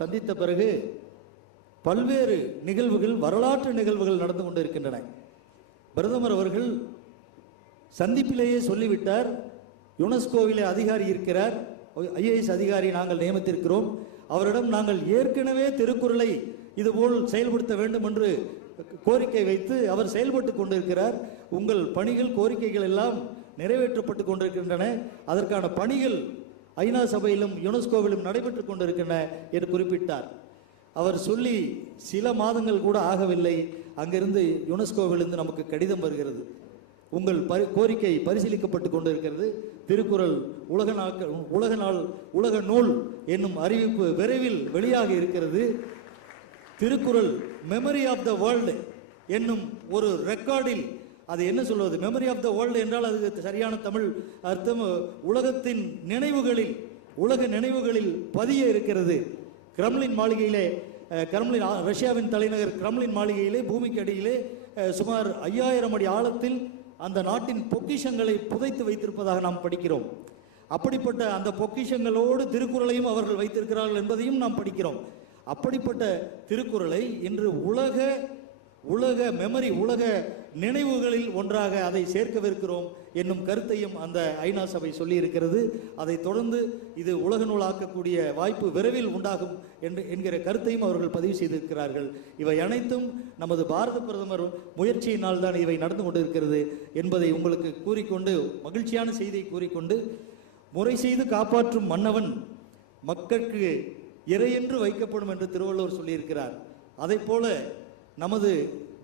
சந்தித்த பிறகு பல்வேறு நிகழ்வுகள், வரலாற்று நிகழ்வுகள் நடந்து கொண்டிருக்கின்றன. பிரதமர் அவர்கள் சந்திப்பிலேயே சொல்லிவிட்டார், யுனெஸ்கோவிலே அதிகாரி இருக்கிறார், IAS அதிகாரி நாங்கள் நியமித்திருக்கிறோம், அவரிடம் நாங்கள் ஏற்கனவே திருக்குறளை இதுபோல் செயல்படுத்த வேண்டும் என்று கோரிக்கை வைத்து அவர் செயல்பட்டு கொண்டிருக்கிறார். உங்கள் பணிகள், கோரிக்கைகள் எல்லாம் நிறைவேற்றப்பட்டு கொண்டிருக்கின்றன, அதற்கான பணிகள் ஐநா சபையிலும் யுனெஸ்கோவிலும் நடைபெற்றுக் கொண்டிருக்கின்றன என்று குறிப்பிட்டார். அவர் சொல்லி சில மாதங்கள் கூட ஆகவில்லை, அங்கிருந்து யுனெஸ்கோவிலிருந்து நமக்கு கடிதம் வருகிறது, உங்கள் கோரிக்கை பரிசீலிக்கப்பட்டு கொண்டிருக்கிறது, திருக்குறள் உலக நூல் என்னும் அறிவிப்பு விரைவில் வெளியாக இருக்கிறது, Thirukkural memory of the world என்னும் ஒரு ரெக்கார்டில், அது என்ன சொல்வது, மெமரி ஆஃப் த வேர்ல்டு என்றால் அதுக்கு சரியான தமிழ் அர்த்தம் உலகத்தின் நினைவுகளில், உலக நினைவுகளில் பதிய இருக்கிறது. கிரெம்ளின் மாளிகையிலே, ரஷ்யாவின் தலைநகர் கிரெம்ளின் மாளிகையிலே பூமிக்கு அடியிலே சுமார் 5000 அடி ஆழத்தில் அந்த நாட்டின் பொக்கிஷங்களை புதைத்து வைத்திருப்பதாக நாம் படிக்கிறோம். அப்படிப்பட்ட அந்த பொக்கிஷங்களோடு திருக்குறளையும் அவர்கள் வைத்திருக்கிறார்கள் என்பதையும் நாம் படிக்கிறோம். அப்படிப்பட்ட திருக்குறளை இன்று உலக மெமரி, உலக நினைவுகளில் ஒன்றாக அதை சேர்க்கவிருக்கிறோம் என்னும் கருத்தையும் அந்த ஐநா சபை சொல்லி இருக்கிறது. அதை தொடர்ந்து இது உலக நூலாக்கக்கூடிய வாய்ப்பு விரைவில் உண்டாகும் என்கிற கருத்தையும் அவர்கள் பதிவு செய்திருக்கிறார்கள். இவை அனைத்தும் நமது பாரத பிரதமர் முயற்சியினால் தான் இவை நடந்து கொண்டிருக்கிறது என்பதை உங்களுக்கு கூறிக்கொண்டு, மகிழ்ச்சியான செய்தியை கூறிக்கொண்டு, முறை செய்து காப்பாற்றும் மன்னவன் மக்களுக்கு இறையென்று வைக்கப்படும் என்று திருவள்ளுவர் சொல்லியிருக்கிறார். அதை போல நமது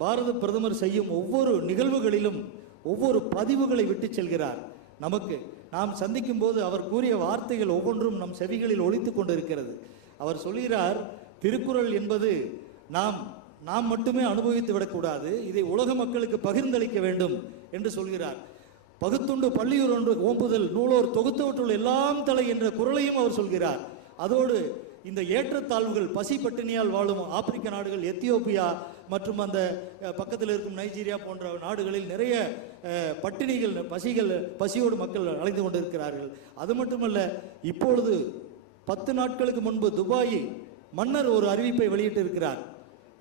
பாரத பிரதமர் செய்யும் ஒவ்வொரு நிகழ்வுகளிலும் ஒவ்வொரு பதிவுகளை விட்டு செல்கிறார். நமக்கு நாம் சந்திக்கும் போது அவர் கூறிய வார்த்தைகள் ஒவ்வொன்றும் நம் செவிகளில் ஒலித்து கொண்டிருக்கிறது. அவர் சொல்கிறார், திருக்குறள் என்பது நாம் மட்டுமே அனுபவித்து விடக்கூடாது, இதை உலக மக்களுக்கு பகிர்ந்தளிக்க வேண்டும் என்று சொல்கிறார். பகுத்துண்டு பள்ளியூர் ஒன்று ஓம்புதல் நூலோர் தொகுத்தவற்றுள் எல்லாம் தலை என்ற குறளையும் அவர் சொல்கிறார். அதோடு இந்த ஏற்றத்தாழ்வுகள், பசி பட்டினியால் வாழும் ஆப்பிரிக்க நாடுகள், எத்தியோப்பியா மற்றும் அந்த பக்கத்தில் இருக்கும் நைஜீரியா போன்ற நாடுகளில் நிறைய பட்டினிகள், பசியோடு மக்கள் அலைந்து கொண்டிருக்கிறார்கள். அது மட்டுமல்ல, இப்பொழுது 10 நாட்களுக்கு முன்பு துபாயில் மன்னர் ஒரு அறிவிப்பை வெளியிட்டிருக்கிறார்.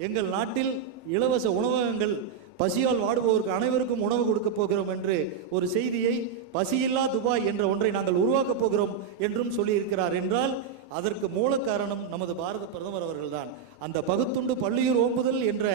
எங்கள் நாட்டில் இலவச உணவகங்கள், பசியால் வாடுபவருக்கு அனைவருக்கும் உணவு கொடுக்க போகிறோம் என்று ஒரு செய்தியை, பசியில்லா துபாய் என்ற ஒன்றை நாங்கள் உருவாக்கப் போகிறோம் என்றும் சொல்லியிருக்கிறார். என்றால் அதற்கு மூல காரணம் நமது பாரத பிரதமர் அவர்கள்தான். அந்த பகுத்துண்டு பள்ளியூர் ஓம்புதல் என்ற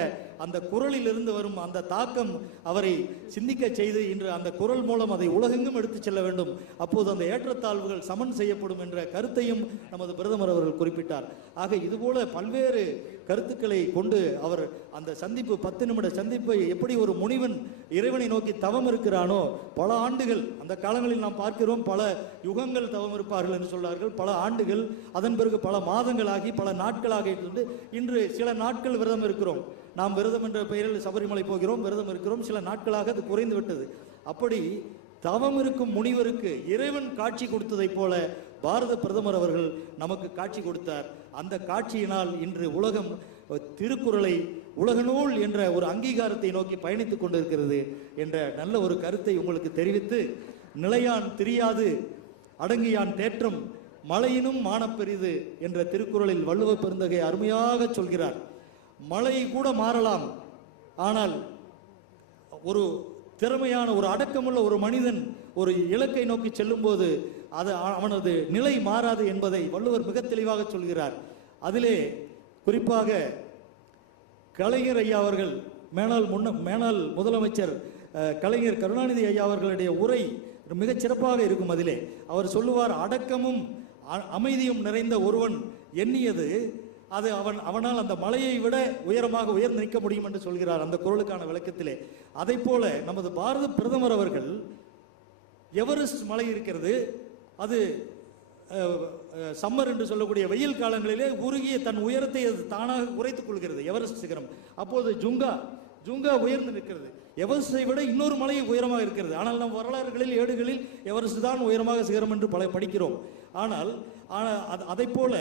அந்த குறளில் இருந்து வரும் அந்த தாக்கம் அவரை சிந்திக்க செய்து, இன்று அந்த குறள் மூலம் அதை உலகெங்கும் எடுத்துச் செல்ல வேண்டும், அப்போது அந்த ஏற்றத்தாழ்வுகள் சமன் செய்யப்படும் என்ற கருத்தையும் நமது பிரதமர் அவர்கள் குறிப்பிட்டார். ஆக இதுபோல பல்வேறு கருத்துக்களை கொண்டு அவர் அந்த சந்திப்பு, 10 நிமிட சந்திப்பை, எப்படி ஒரு முனிவன் இறைவனை நோக்கி தவம் இருக்கிறானோ, பல ஆண்டுகள், அந்த காலங்களில் நாம் பார்க்கிறோம், பல யுகங்கள் தவம் இருப்பார்கள் என்று சொல்வார்கள், பல ஆண்டுகள், அதன் பிறகு பல மாதங்களாகி பல நாட்களாக இருந்து இன்று சில நாட்கள் விரதம் இருக்கிறோம். நாம் விரதம் என்ற பெயரில் சபரிமலை போகிறோம், விரதம் இருக்கிறோம், சில நாட்களாக அது குறைந்து விட்டது. அப்படி தவம் இருக்கும் முனிவருக்கு இறைவன் காட்சி கொடுத்ததை போல பாரத பிரதமர் அவர்கள் நமக்கு காட்சி கொடுத்தார். அந்த காட்சியினால் இன்று உலகம் திருக்குறளை உலக நூல் என்ற ஒரு அங்கீகாரத்தை நோக்கி பயணித்துக் கொண்டிருக்கிறது என்ற நல்ல ஒரு கருத்தை உங்களுக்கு தெரிவித்து, நிலையான் தெரியாது அடங்கியான் தேற்றம் மழையினும் மானப்பெரிது என்ற திருக்குறளில் வள்ளுவ பெருந்தகை அருமையாக சொல்கிறார். மழை கூட மாறலாம், ஆனால் ஒரு திறமையான, ஒரு அடக்கமுள்ள ஒரு மனிதன் ஒரு இலக்கை நோக்கி செல்லும் போது அது அவனது நிலை மாறாது என்பதை வள்ளுவர் மிக தெளிவாக சொல்கிறார். அதிலே குறிப்பாக கலைஞர் ஐயா அவர்கள், மேனாள் முதலமைச்சர் கலைஞர் கருணாநிதி ஐயா அவர்களுடைய உரை மிகச் சிறப்பாக இருக்கும். அதிலே அவர் சொல்லுவார், அடக்கமும் அமைதியும் நிறைந்த ஒருவன் எண்ணியது அது அவனால் அந்த மலையை விட உயரமாக உயர்ந்து நிற்க முடியும் என்று சொல்கிறார் அந்த குறளுக்கான விளக்கத்திலே. அதை போல நமது பாரத பிரதமர் அவர்கள், எவரெஸ்ட் மலை இருக்கிறது, அது சம்மர் என்று சொல்லக்கூடிய வெயில் காலங்களிலே உருகிய தன் உயரத்தை அது தானாக குறைத்துக் கொள்கிறது, எவரெஸ்ட் சிகரம். அப்போது ஜுங்கா உயர்ந்து நிற்கிறது, எவரெஸ்டை விட இன்னொரு மலை உயரமாக இருக்கிறது. ஆனால் நம் வரலாறுகளில், ஏடுகளில் எவரெஸ்ட் தான் உயரமாக சிகரம் என்று படிக்கிறோம். ஆனால் அதை போல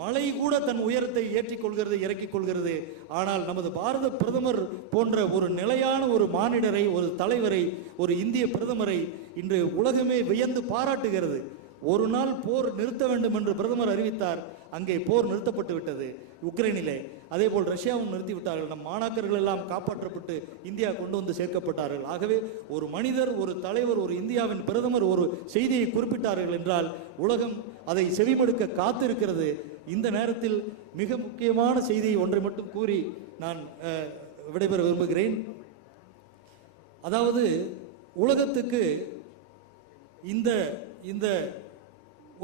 மலை கூட தன் உயரத்தை ஏற்றிக் கொள்கிறது, இறக்கிக் கொள்கிறது. ஆனால் நமது பாரத பிரதமர் போன்ற ஒரு நிலையான ஒரு மானிடரை, ஒரு தலைவரை, ஒரு இந்திய பிரதமரை இன்று உலகமே வியந்து பாராட்டுகிறது. ஒரு நாள் போர் நிறுத்த வேண்டும் என்று பிரதமர் அறிவித்தார். அங்கே போர் நிறுத்தப்பட்டு விட்டது உக்ரைனிலே. அதே போல் ரஷ்யாவும் நிறுத்திவிட்டார்கள். நம் மாணாக்கர்கள் எல்லாம் காப்பாற்றப்பட்டு இந்தியா கொண்டு வந்து சேர்க்கப்பட்டார்கள். ஆகவே ஒரு மனிதர், ஒரு தலைவர், ஒரு இந்தியாவின் பிரதமர் ஒரு செய்தியை குறிப்பிட்டார்கள் என்றால் உலகம் அதை செவிமடுக்க காத்திருக்கிறது. இந்த நேரத்தில் மிக முக்கியமான செய்தியை ஒன்றை மட்டும் கூறி நான் விடைபெற விரும்புகிறேன். அதாவது உலகத்துக்கு இந்த இந்த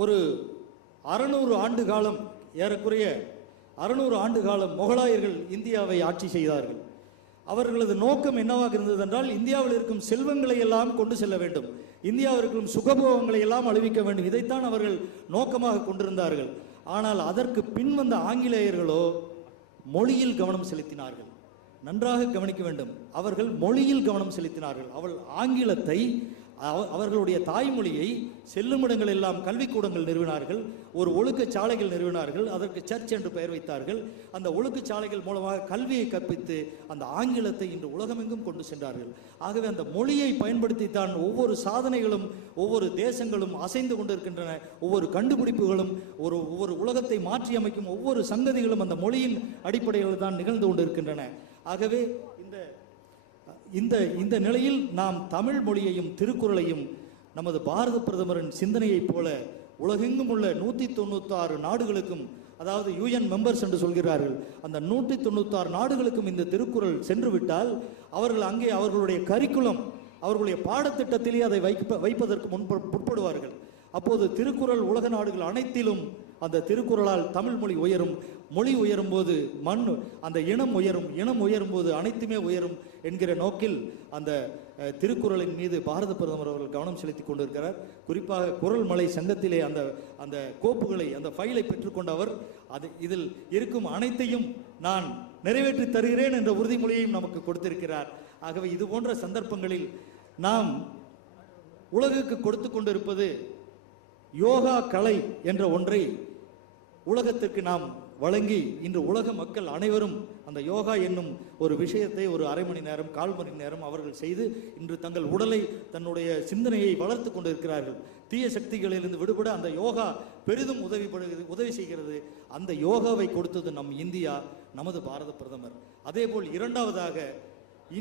ஒரு 600 ஆண்டு காலம், ஏறக்குறைய 600 ஆண்டு காலம் முகலாயர்கள் இந்தியாவை ஆட்சி செய்தார்கள். அவர்களது நோக்கம் என்னவாக இருந்தது என்றால், இந்தியாவில் இருக்கும் செல்வங்களை எல்லாம் கொண்டு செல்ல வேண்டும், இந்தியாவில் இருக்கும் சுகபோகங்களை எல்லாம் அழிவிக்க வேண்டும். இதைத்தான் அவர்கள் நோக்கமாக கொண்டிருந்தார்கள். ஆனால் அதற்கு பின் வந்த ஆங்கிலேயர்களோ மொழியில் கவனம் செலுத்தினார்கள். நன்றாக கவனிக்க வேண்டும். அவர்கள் மொழியில் கவனம் செலுத்தினார்கள். ஆங்கிலத்தை, அவர்களுடைய தாய்மொழியை செல்லுமிடங்கள் எல்லாம் கல்விக்கூடங்கள் நிறுவினார்கள், ஒரு ஒழுக்க சாலைகள் நிறுவினார்கள், அதற்கு சர்ச் என்று பெயர் வைத்தார்கள். அந்த ஒழுக்க சாலைகள் மூலமாக கல்வியை கற்பித்து அந்த ஆங்கிலத்தை இன்று உலகமெங்கும் கொண்டு சென்றார்கள். ஆகவே அந்த மொழியை பயன்படுத்தித்தான் ஒவ்வொரு சாதனைகளும் ஒவ்வொரு தேசங்களும் அசைந்து கொண்டிருக்கின்றன. ஒவ்வொரு கண்டுபிடிப்புகளும் ஒவ்வொரு உலகத்தை மாற்றி அமைக்கும் ஒவ்வொரு சங்கதிகளும் அந்த மொழியின் அடிப்படையில் தான் நிகழ்ந்து கொண்டிருக்கின்றன. ஆகவே இந்த நிலையில் நாம் தமிழ் மொழியையும் திருக்குறளையும் நமது பாரத பிரதமரின் சிந்தனையைப் போல உலகெங்கும் உள்ள 196 நாடுகளுக்கும், அதாவது UN மெம்பர்ஸ் என்று சொல்கிறார்கள், அந்த 196 நாடுகளுக்கும் இந்த திருக்குறள் சென்று விட்டால் அவர்கள் அங்கே அவர்களுடைய கரிக்குலம், அவர்களுடைய பாடத்திட்டத்திலே அதை வைப்பதற்கு முற்படுவார்கள். அப்போது திருக்குறள் உலக நாடுகள் அனைத்திலும் அந்த திருக்குறளால் தமிழ் மொழி உயரும். மொழி உயரும் போது அந்த இனம் உயரும், இனம் உயரும் போது அனைத்துமே உயரும் என்கிற நோக்கில் அந்த திருக்குறளின் மீது பாரத பிரதமர் அவர்கள் கவனம் செலுத்தி கொண்டிருக்கிறார். குறிப்பாக குறள் மலை சங்கத்திலே அந்த கோப்புகளை, அந்த ஃபைலை பெற்றுக்கொண்ட அவர் இதில் இருக்கும் அனைத்தையும் நான் நிறைவேற்றி தருகிறேன் என்ற உறுதிமொழியையும் நமக்கு கொடுத்திருக்கிறார். ஆகவே இது போன்ற சந்தர்ப்பங்களில் நாம் உலகுக்கு கொடுத்து கொண்டிருப்பது யோகா கலை என்ற ஒன்றை உலகத்திற்கு நாம் வழங்கி இன்று உலக மக்கள் அனைவரும் அந்த யோகா என்னும் ஒரு விஷயத்தை ஒரு அரை மணி நேரம், 1/4 மணி நேரம் அவர்கள் செய்து இன்று தங்கள் உடலை, தன்னுடைய சிந்தனையை வளர்த்து கொண்டிருக்கிறார்கள். தீய சக்திகளிலிருந்து விடுபட அந்த யோகா பெரிதும் உதவி செய்கிறது. அந்த யோகாவை கொடுத்தது நம் இந்தியா, நமது பாரத பிரதமர். அதேபோல் இரண்டாவதாக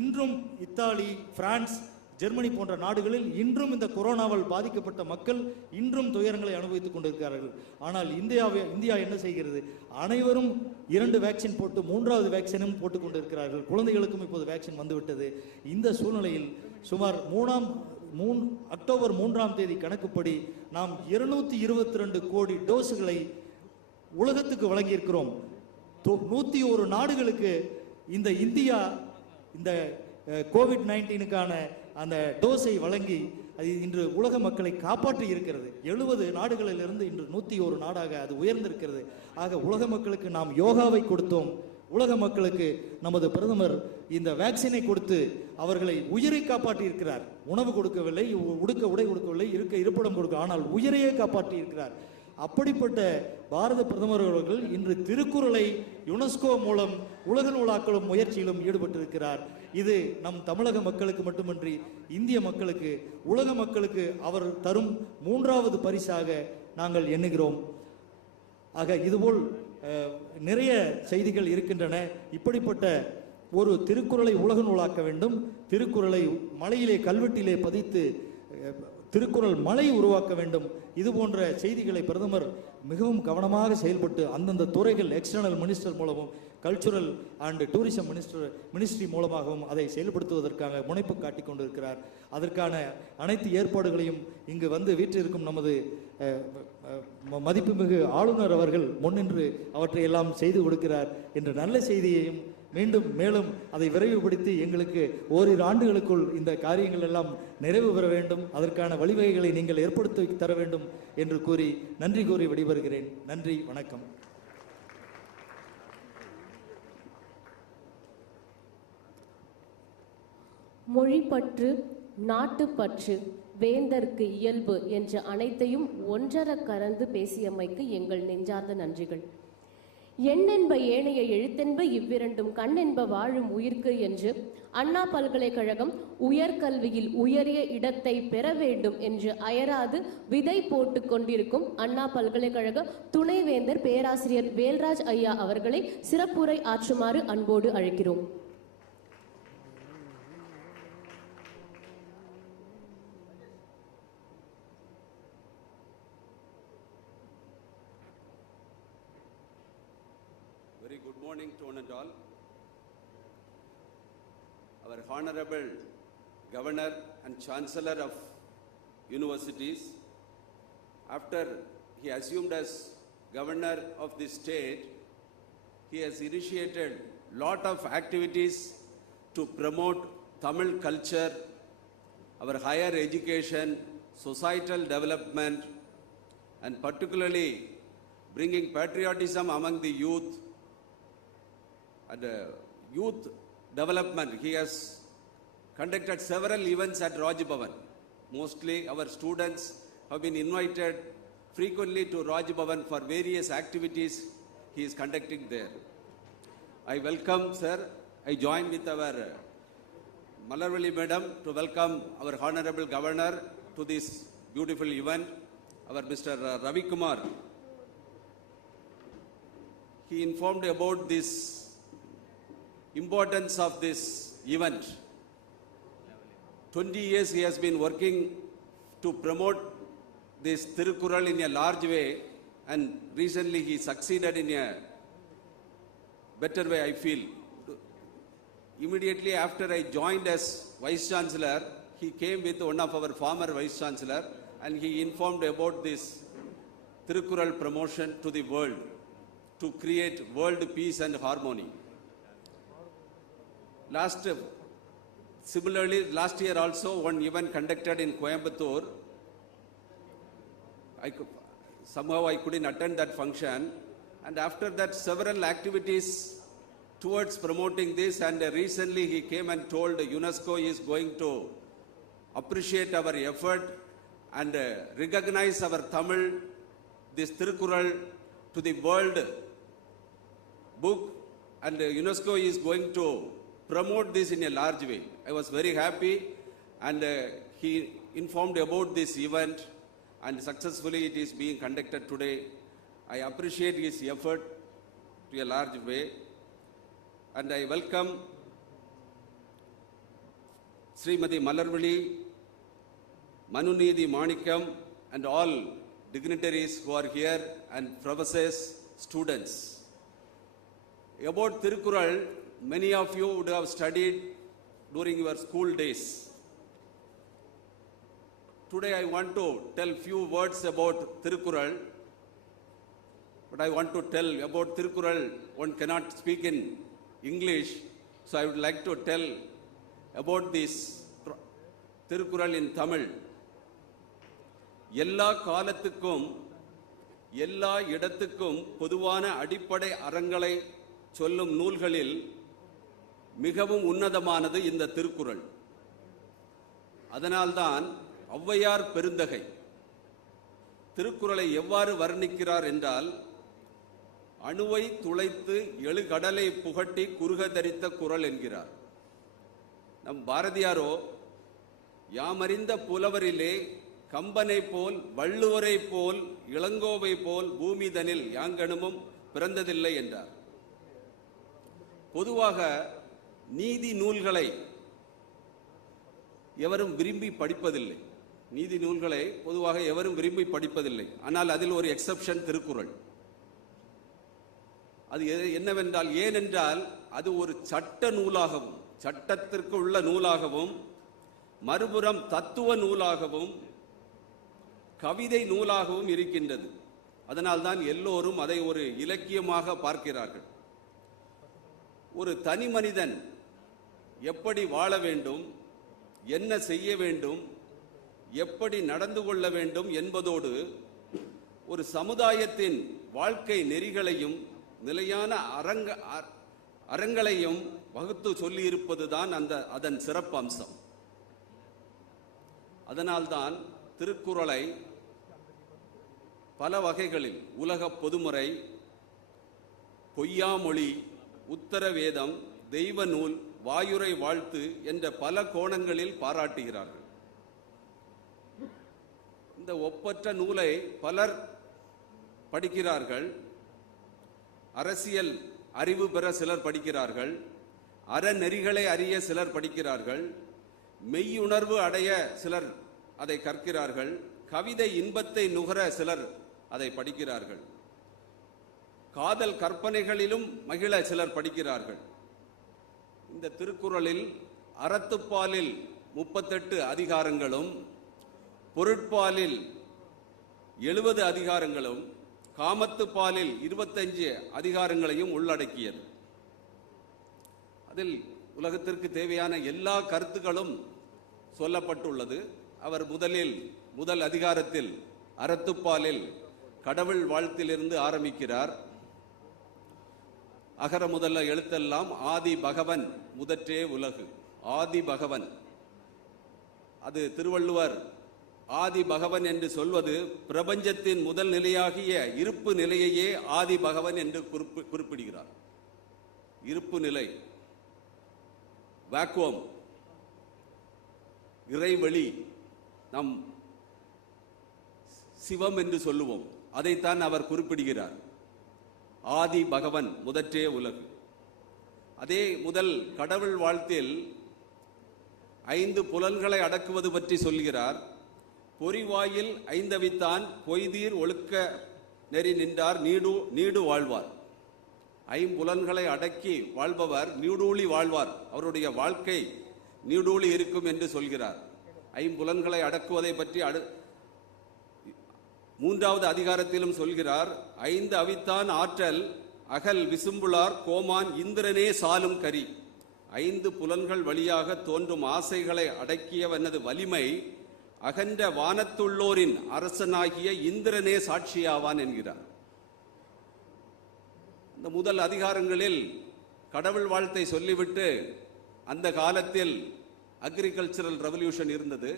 இன்றும் இத்தாலி, பிரான்ஸ், ஜெர்மனி போன்ற நாடுகளில் இன்றும் இந்த கொரோனாவால் பாதிக்கப்பட்ட மக்கள் இன்றும் துயரங்களை அனுபவித்துக் கொண்டிருக்கிறார்கள். ஆனால் இந்தியா என்ன செய்கிறது? அனைவரும் 2 வேக்சின் போட்டு 3வது வேக்சினும் போட்டுக் கொண்டிருக்கிறார்கள். குழந்தைகளுக்கும் இப்போது வேக்சின் வந்துவிட்டது. இந்த சூழ்நிலையில் சுமார் அக்டோபர் 3ஆம் தேதி கணக்குப்படி நாம் 222 கோடி டோஸுகளை உலகத்துக்கு வழங்கியிருக்கிறோம். 101 நாடுகளுக்கு இந்த இந்தியா இந்த கோவிட்-19க்கான அந்த டோஸை வழங்கி அது இன்று உலக மக்களை காப்பாற்றி இருக்கிறது. 70 நாடுகளிலிருந்து இன்று 101 நாடாக அது உயர்ந்திருக்கிறது. ஆக உலக மக்களுக்கு நாம் யோகாவை கொடுத்தோம். உலக மக்களுக்கு நமது பிரதமர் இந்த வேக்சினை கொடுத்து அவர்களை உயிரை காப்பாற்றி இருக்கிறார். உணவு கொடுக்கவில்லை, உடுக்க உடை கொடுக்கவில்லை, இருப்பிடம் கொடுக்க, ஆனால் உயிரையே காப்பாற்றி இருக்கிறார். அப்படிப்பட்ட பாரத பிரதமர் அவர்கள் இன்று திருக்குறளை யுனெஸ்கோ மூலம் உலக நூலாக்களும் முயற்சியிலும் ஈடுபட்டிருக்கிறார். இது நம் தமிழக மக்களுக்கு மட்டுமின்றி இந்திய மக்களுக்கு, உலக மக்களுக்கு அவர் தரும் 3வது பரிசாக நாங்கள் எண்ணுகிறோம். ஆக இதுபோல் நிறைய செய்திகள் இருக்கின்றன. இப்படிப்பட்ட ஒரு திருக்குறளை உலக நூலாக்க வேண்டும். திருக்குறளை மலையிலே கல்வெட்டிலே பதித்து திருக்குறள் மலை உருவாக்க வேண்டும். இது போன்ற செய்திகளை பிரதமர் மிகவும் கவனமாக செயல்பட்டு அந்தந்த துறைகள், எக்ஸ்டர்னல் மினிஸ்டர் மூலமும், கல்ச்சுரல் அண்ட் டூரிசம் மினிஸ்ட்ரி மூலமாகவும் அதை செயல்படுத்துவதற்காக முனைப்பு காட்டிக் கொண்டிருக்கிறார். அதற்கான அனைத்து ஏற்பாடுகளையும் இங்கு வந்து வீற்றிருக்கும் நமது மதிப்புமிகு ஆளுநர் அவர்கள் முன்னின்று அவற்றை எல்லாம் செய்து கொடுக்கிறார் என்ற நல்ல செய்தியையும் மீண்டும் மேலும் அதை விரைவுபடுத்தி எங்களுக்கு ஓரிரு ஆண்டுகளுக்குள் இந்த காரியங்கள் எல்லாம் நிறைவு பெற வேண்டும், அதற்கான வழிவகைகளை நீங்கள் ஏற்படுத்தி தர வேண்டும் என்று கூறி நன்றி கூறி விடைபெறுகிறேன். நன்றி, வணக்கம். மொழிப்பற்று, நாட்டுப்பற்று, வேந்தற்கு இயல்பு என்ற அனைத்தையும் ஒன்றர கலந்து பேசியமைக்கு எங்கள் நெஞ்சார்ந்த நன்றிகள். எண்ணென்ப ஏனைய எழுத்தென்ப இவ்விரண்டும் கண்ணென்ப வாழும் உயிர்க்கு என்று அண்ணா பல்கலைக்கழகம் உயர்கல்வியில் உயரிய இடத்தை பெற வேண்டும் என்று அயராது விதை போட்டு கொண்டிருக்கும் அண்ணா பல்கலைக்கழக துணைவேந்தர் பேராசிரியர் வேல்ராஜ் ஐயா அவர்களை சிறப்புரை ஆற்றுமாறு அன்போடு அழைக்கிறோம். Very good morning to one and all. Our Honorable Governor and Chancellor of Universities, after he assumed as Governor of the state, he has initiated lot of activities to promote Tamil culture, our higher education, societal development, and particularly bringing patriotism among the youth. And youth development, he has conducted several events at Raj Bhavan. Mostly our students have been invited frequently to Raj Bhavan for various activities he is conducting there. I welcome, sir. I join with our Malarvali Madam to welcome our Honorable Governor to this beautiful event. Our Mr. Ravi Kumar, he informed about this importance of this event. 20 years he has been working to promote this Tirukkural in a large way, and recently he succeeded in a better way, I feel. Immediately after I joined as Vice Chancellor, he came with one of our former Vice Chancellor and he informed about this Tirukkural promotion to the world to create world peace and harmony. Similarly, last year also one event conducted in Coimbatore. Somehow I couldn't attend that function, and after that several activities towards promoting this, and recently he came and told UNESCO is going to appreciate our effort and recognize our Tamil, this Tirukkural, to the world book, and UNESCO is going to promote this in a large way. I was very happy, and he informed about this event, and successfully it is being conducted today. I appreciate his effort to a large way, and I welcome Srimati Malarvali, Manunidi Manikam, and all dignitaries who are here, and professors, students. About Tirukkural, many of you would have studied during your school days. Today I want to tell few words about Tirukkural, but I want to tell about Tirukkural, one cannot speak in English, so I would like to tell about this Tirukkural in Tamil. எல்லா காலத்துக்கும் எல்லா இடத்துக்கும் பொதுவான அடிப்படை அறங்களை சொல்லும் நூல்களில் மிகவும் உன்னதமானது இந்த திருக்குறள். அதனால்தான் ஔவையார் பெருந்தகை திருக்குறளை எவ்வாறு வர்ணிக்கிறார் என்றால், அணுவை துளைத்து எழுகடலை புகட்டி குறுக தரித்த குறள் என்கிறார். நம் பாரதியாரோ, யாமறிந்த புலவரிலே கம்பனை போல் வள்ளுவரை போல் இளங்கோவை போல் பூமிதனில் யாங்கனுமும் பிறந்ததில்லை என்றார். பொதுவாக நீதி நூல்களை எவரும் விரும்பி படிப்பதில்லை. நீதி நூல்களை பொதுவாக எவரும் விரும்பி படிப்பதில்லை. ஆனால் அதில் ஒரு எக்ஸெப்ஷன் திருக்குறள். அது என்னவென்றால், ஏனென்றால் அது ஒரு சட்ட நூலாகவும், சட்டத்திற்கு உள்ள நூலாகவும், மறுபுறம் தத்துவ நூலாகவும், கவிதை நூலாகவும் இருக்கின்றது. அதனால்தான் எல்லோரும் அதை ஒரு இலக்கியமாக பார்க்கிறார்கள். ஒரு தனி மனிதன் எப்படி வாழ வேண்டும், என்ன செய்ய வேண்டும், எப்படி நடந்து கொள்ள வேண்டும் என்பதோடு ஒரு சமுதாயத்தின் வாழ்க்கை நெறிகளையும் நிலையான அறங்களையும் வகுத்து சொல்லியிருப்பதுதான் அதன் சிறப்பு அம்சம். அதனால்தான் திருக்குறளை பல வகைகளில் உலக பொதுமுறை, பொய்யாமொழி, உத்தரவேதம், தெய்வ நூல், வாயுரை வாழ்த்து என்ற பல கோணங்களில் பாராட்டுகிறார்கள். இந்த ஒப்பற்ற நூலை பலர் படிக்கிறார்கள். அரசியல் அறிவு பெற சிலர் படிக்கிறார்கள். அறநெறிகளை அறிய சிலர் படிக்கிறார்கள். மெய்யுணர்வு அடைய சிலர் அதை கற்கிறார்கள். கவிதை இன்பத்தை நுகர சிலர் அதை படிக்கிறார்கள். காதல் கற்பனைகளிலும் மகிழ சிலர் படிக்கிறார்கள். இந்த திருக்குறளில் அறத்துப்பாலில் 38 அதிகாரங்களும், பொருட்பாலில் 70 அதிகாரங்களும், காமத்துப்பாலில் 25 அதிகாரங்களையும் உள்ளடக்கியது. அதில் உலகத்திற்கு தேவையான எல்லா கருத்துக்களும் சொல்லப்பட்டுள்ளது. அவர் முதல் அதிகாரத்தில் அறத்துப்பாலில் கடவுள் வாழ்த்திலிருந்து ஆரம்பிக்கிறார். அகர முதல்ல எழுத்தெல்லாம் ஆதி பகவன் முதற்றே உலகு. ஆதி பகவன், அது திருவள்ளுவர் ஆதி பகவன் என்று சொல்வது பிரபஞ்சத்தின் முதல் நிலையாகிய இருப்பு நிலையையே ஆதி பகவன் என்று குறிப்பிடுகிறார். இருப்பு நிலை, வாக்குவம், இறைவெளி, நம் சிவம் என்று சொல்லுவோம், அதைத்தான் அவர் குறிப்பிடுகிறார். ஆதி பகவன் முதற்றே உலகு. அதே முதல் கடவுள் வாழ்த்தில் 5 புலன்களை அடக்குவது பற்றி சொல்கிறார். பொறிவாயில் ஐந்தவித்தான் பொய்தீர் ஒழுக்க நெறி நின்றார் நீடு வாழ்வார். 5 புலன்களை அடக்கி வாழ்பவர் நீடூழி வாழ்வார். அவருடைய வாழ்க்கை நீடூழி இருக்கும் என்று சொல்கிறார். 5 புலன்களை அடக்குவதை பற்றி 3வது அதிகாரத்திலும் சொல்கிறார். 5 அவித்தான் ஆற்றல் அகல் விசும்புளார் கோமான் இந்திரனே சாலும் கரி. 5 புலன்கள் வழியாக தோன்றும் ஆசைகளை அடக்கியவனது வலிமை அகன்ற வானத்துள்ளோரின் அரசனாகிய இந்திரனே சாட்சியாவான் என்கிறார். இந்த முதல் அதிகாரங்களில் கடவுள் வாழ்த்தை சொல்லிவிட்டு, அந்த காலத்தில் அக்ரிகல்ச்சரல் ரெவல்யூஷன் இருந்தது,